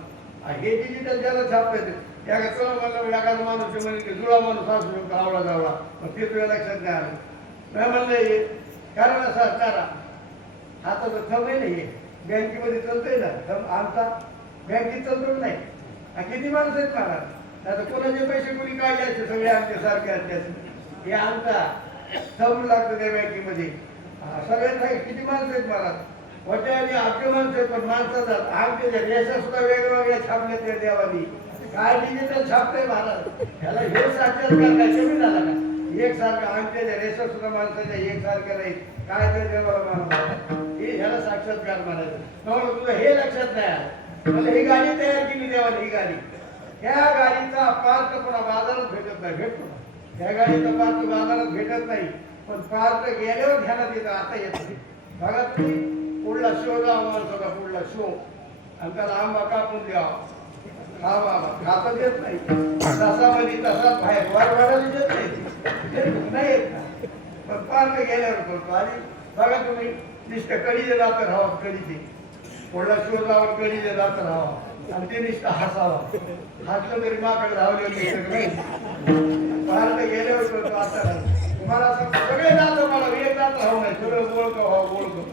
हे डिजिटल ज्याला छापतात, त्या म्हणलं एखादा माणूस म्हणजे जुळा माणूस असू शकतो, आवडा जावळा, मग ते तुझ्या लक्षात नाही आलं. मी म्हणलं कारण असं असणारा हाताचं थंब आहे नाही, बँकेमध्ये चलतंय ना थंब, आमचा बँकेत चालतोच नाही. किती माणसं आहेत महाराज, आता कोणाचे पैसे कोणी काय द्यायचे, सगळे आमच्या सारखे असतात. हे आमचा थंब लागतं त्या बँकेमध्ये. सगळ्यात नाही, किती माणसं आहेत महाराज, होत्या आणि आपले माणसं आहेत, पण माणसाचा आमच्या रेषा सुद्धा वेगवेगळ्या छापल्या त्या देवानी. काय डिजिटल छापतंय महाराज, ह्याला हे साक्षात्कार काय कमी झाला का? एकसारखं आमच्या रेषा सुद्धा माणसाच्या एकसारख्या नाही. काय तर देवाला मानव हे ह्याला साक्षात्कार म्हणायचं. मग तुझं हे लक्षात नाही आलं. मला ही गाडी तयार केली देवाने, ही गाडी, ह्या गाडीचा पार्ट पुन्हा बाजारात भेटत नाही. भेटतो ना त्या गाडीचा पार्ट बाजारात भेटत नाही, पण पार्ट गेल्यावर ध्यानात येतं, आता येत नाही. बघा तुम्ही पुढला शो जावा माणसाचा, पुढला शो, आणि त्याला आंबा कापून द्यावा, हा बाबा खाता देत नाही. तसामध्ये तसाच बाहेर वाढवायला देत नाही येत ना, पण पार्ट गेल्यावर करतो. आणि बघा तुम्ही नुसतं कढीचे जातं राहावं, कढीचे पुढला शो जावं, कढीचे जातं राहावं, आणि ते नुसतं हसावं. हसलं तरी माकडे धावले, पार्ट गेल्यावर करतो. आता तुम्हाला सगळे जातं, मला एक जात राहू नाही, सगळं बोलतो बोलतो,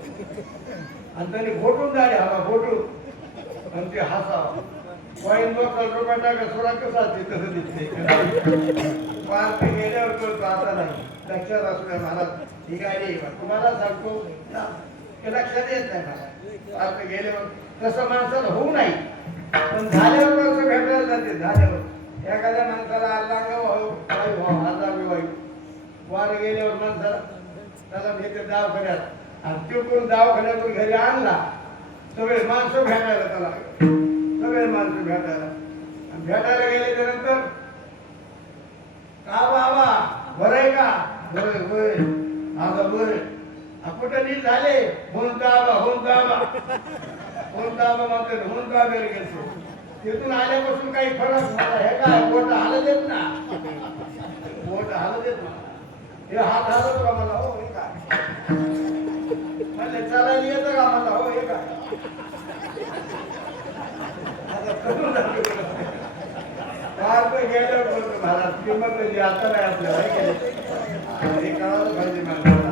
आणि त्यांनी घोटून जाणे हवा, घोटून, आणि ते हसावं. वाईन बॉक्स रुपये टाका, सोडा कसा असते तसं दिसते. पार्ट गेल्यावर करतो, आता नाही. लक्षात असू द्या महाराज, ही गाडी तुम्हाला सांगतो लक्षात येत नाही महाराज. पार्ट गेल्यावर तसं माणसाला होऊ नाही. पण झाल्यावर कसं भेटायला जाते झाल्यावर एखाद्या माणसाला वाईट वार गेल्यावर माणसाला त्याला नेते दवाखान्यात आणि तो करून दवाखान्यातून घरी आणला सगळे माणसं भेटायला त्याला सगळे माणसं भेटायला आणि भेटायला गेल्याच्या नंतर का बाबा बरं आहे का बरं होय आता बरं कुठं नीट झाले होऊन दाबा म्हणते होऊन दाबायला गेलो तिथून आल्यापासून काही फरक झाला हे काय बोट हालत येत ना बोट हालत येत ना हे हात हालत का मला हो हे काय म्हणले चालायला येतं का मला हो हे काय गेल्यावर बोलतो महाराज किंमत म्हणजे आता नाही आपल्याला हे कळायला पाहिजे माणसाला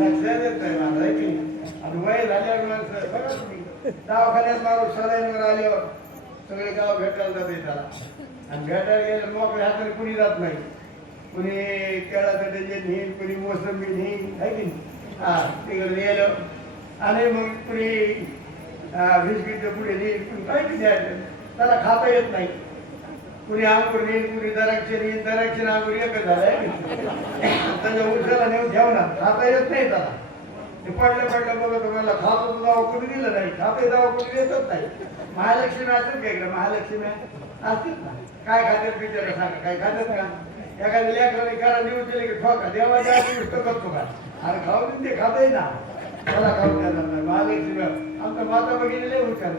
लक्षात येत नाही माझं आहे की नाही आणि वय झाल्यावर माणसं बघा तुम्ही दवाखान्यात माणूस सलाईनवर आल्यावर सगळे गाव भेटायला जाते त्याला आणि भेटायला गेलं मोकळ्या हाताने कुणी जात नाही कुणी केळाचं डझन नेईल कुणी मोसंबी नेईल आहे की नाही हा तिकडे गेलं आणि मग कुणी बिस्किटच्या पुढे नेईल कुणी काय की द्यायचं त्याला खाता येत नाही कुणी अंगूर नेईल कुणी द्राक्ष नेईल द्राक्ष अंगूर एकच झालंय त्याच्या उसाला नेऊन ठेवणार खाता येत नाही त्याला ते पडलं बघत मला खातो दावा कोणी दिलं नाही खाते दावा कोणी देतच नाही महालक्ष्मी असतात का इकडे महालक्ष्मी असतील ना काय खात्यात बिचारा सांगा काय खात्यात का एखाद्या लेकराने करा निवड केली की ठोका देवाच्या आधी गोष्ट करतो का अरे खाऊ देऊन ते खातंय ना त्याला खाऊ द्यायला नाही महालक्ष्मी आमचा माता भगिनी लय हुशार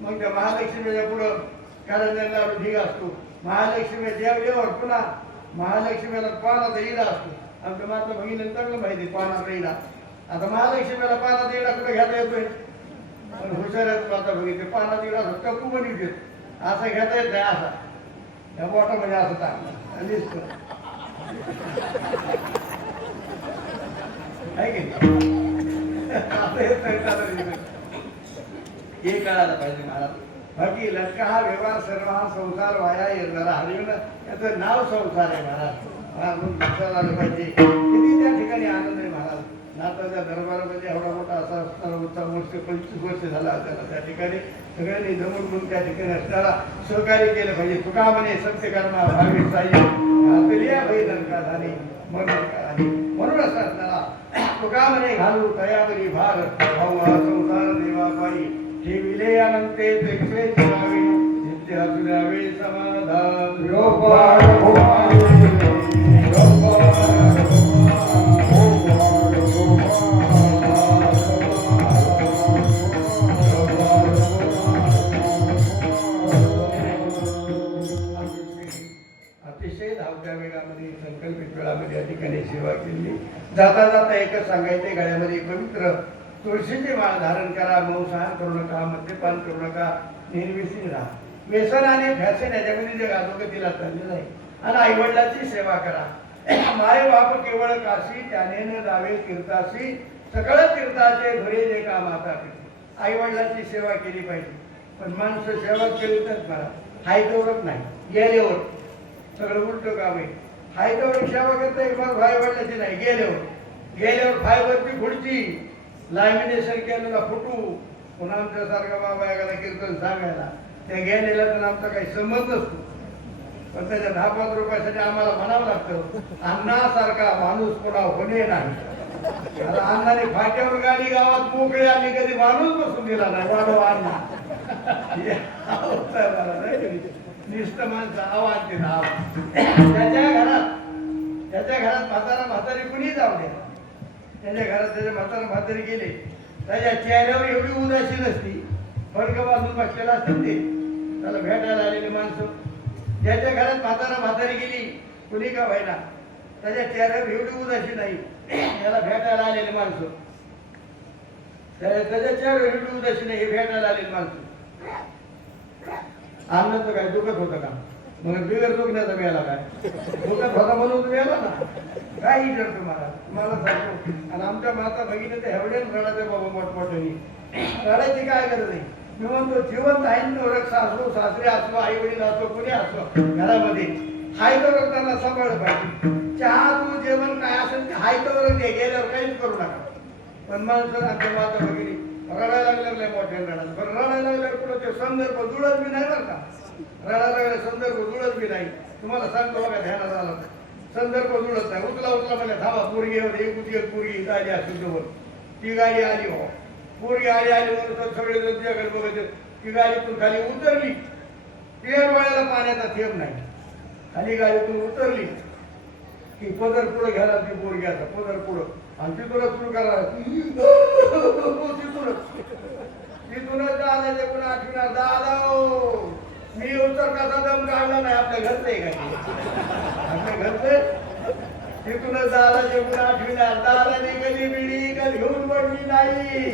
मग त्या महालक्ष्मीच्या पुढं कारण लाडू ढिग असतो महालक्ष्मी देवदेवर पुन्हा महालक्ष्मीला पानाचा इडा असतो आमच्या माता भगिनीला चांगलं माहिती पानाचा इडा आता महालक्ष्मीला पानाचा इडा कुठे घेता येतोय पण हुशार आहेत माता भगिनी पानाचा इडा टप्पू बनवी देत असं घेता येत नाही असा त्या बोटामध्ये असं टाकलं दिसत आहे की असं येत नाही हे कळायला पाहिजे मला बाकी लटका हा व्यवहार सर्व हा संसार वाया येणारा हरिवण याचं नाव संसार आहे महाराज लक्षात आलं पाहिजे किती त्या ठिकाणी आनंद आहे महाराज नाताच्या दरबारामध्ये एवढा मोठा असा असणारा उत्तम वर्ष 25 वर्ष झाला त्याला त्या ठिकाणी सगळ्यांनी जमून म्हणून त्या ठिकाणी असणारा सहकार्य केलं पाहिजे तुका म्हणे सत्य कर्मा भावी साह्य भाई नरका झाली म्हणून असं असणारा तुका म्हणे घालू तयावरी भार भाऊ हा संसार देवा पायी ठेविले अनंते देखले जगावे नित्य असुरावे समाधान योपार अतिशय धावत्या वेगामध्ये संकल्पित वेळामध्ये या ठिकाणी सेवा केली जाता जाता एकच सांगायचे गळ्यामध्ये पवित्र तुळशीची माळ धारण करा मांसाहार करू नका मद्यपान करू नका निर्व्यसनी राहा व्यसन आणि फॅशन याच्यामध्ये जे अधोगतीला चाललेलं आहे आणि आईवडिलांची सेवा करा माय बाप केवळ काशी त्याने न जावे तीर्थाशी सकळ तीर्थाचे घरे जे काम आता आईवडिलांची सेवा केली पाहिजे पण माणसं सेवा केली तर मला हाय तेवढंच नाही गेल्यावर सगळं उलट काम आहे हाय तेवढं सेवा करता येईल मग आईवडिलांची नाही गेल्यावर फायबरची खुर्ची लॅमिनेशन केलेला फोटो पुन्हा आमच्यासारखा बाबा एखादा कीर्तन सांगायला त्या गेलेला तर आमचा काही संबंध नसतो पण त्याच्या 10-5 रुपयासाठी आम्हाला म्हणावं लागतं अण्णासारखा माणूस पुन्हा होणे नाही आता अण्णाने फाट्यावर गाडी गावात मोकळी आली कधी माणूस बसून दिला नाही वाढवा अण्णा निष्ठ माणसं आवाज देत त्याच्या घरात म्हातारी कुणी जाऊ द्या त्याच्या घरात त्याच्या म्हातारी गेले त्याच्या चेहऱ्यावर एवढी उदासी नसती फडक बांधून बसलेला असतात ते त्याला भेटायला आलेली माणसं ज्याच्या घरात म्हातारी गेली कुणी का व्हायना त्याच्या चेहऱ्यावर एवढी उदासी नाही याला भेटायला आलेली माणसं त्याच्या चेहऱ्यावर एवढी उदासी नाही हे भेटायला आलेली माणसं आनंद काय दुखत होतं का मग बिगर दुखण्याचा मिळाला काय दुखत होता म्हणून मिळाला ना काय विचार तुम्हाला सांगतो आणि आमच्या माता भगिनी ते एवढ्याच रडायचे बाबा मोठमोठ्यानी रडायची काय गरज नाही मी म्हणतो जिवंत आहे सासू सासरे असो आई वडील असो कुणी असो घरामध्ये हायतोवर त्यांना सांभाळलं पाहिजे चहा तू जेवण काय असेल ते हायतोवर ते गेल्यावर काहीच करू नका पण माणसं आमच्या माता भगिनी रडायला लागल्यावर लय मोठ्याने रडायला. पण रडायला लागल्यावर पुढे ते संदर्भ जुळत बी नाही बरं का. रडायला लागल्यावर संदर्भ जुळत बी नाही. तुम्हाला सांगतो बघा ध्यानात आलं तर. संदर्भ जुळत नाही. उचला म्हणजे थांबा पोरगी एक पोरगी गाडी असू जवळ ती गाडी आली हो. पोरगी आली म्हणून सगळे जण तिच्याकडे बघायचे. ती गाडीतून खाली उतरली. तेर वेळेला पाण्याचा थेंब नाही. खाली गाडीतून उतरली की पदर पुढे घ्यायला ती पोरगी आता पदर पुढं आणि तिथूनच सुरू करा. तिथूनच दादाचे पण आठवणार दादा मी उतर कसा दम काढला नाही. आपल्या घरचं आहे का आपल्या घरचं. तिथूनच दादाचे पण आठवणार. दादाने कधी बिडी कधी घेऊन पडली नाही.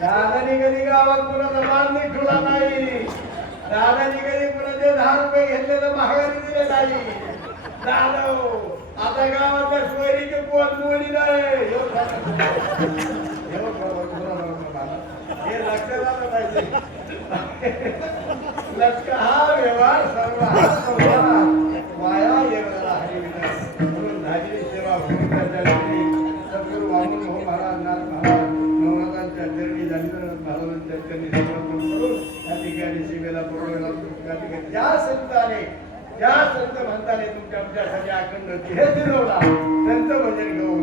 दादाने कधी गावात कुणाचा माल ठेवला नाही. दादाने कधी कुणाचे 10 रुपये घेतलेलं महागारी दिले नाही. दादा आता गावाच्या सोयरीचे पोट मोडी नाही. हे लक्षात आलं पाहिजे. लक्ष हा व्यवहार सर्व हा संसार वाया येणारा हरिविना म्हणून झालेली सेवा सद्गुरू वामन हो महाराज नाथ महाराज नवनाथांच्या चरणी जानीनाथ महाराजांच्या चरणी समर्पण करून या ठिकाणी सेवेला पुरवला. त्या ठिकाणी ज्या संत म्हणताने तुमच्या आमच्यासाठी अखंड हे दिलवला त्यांचं भजन घेऊन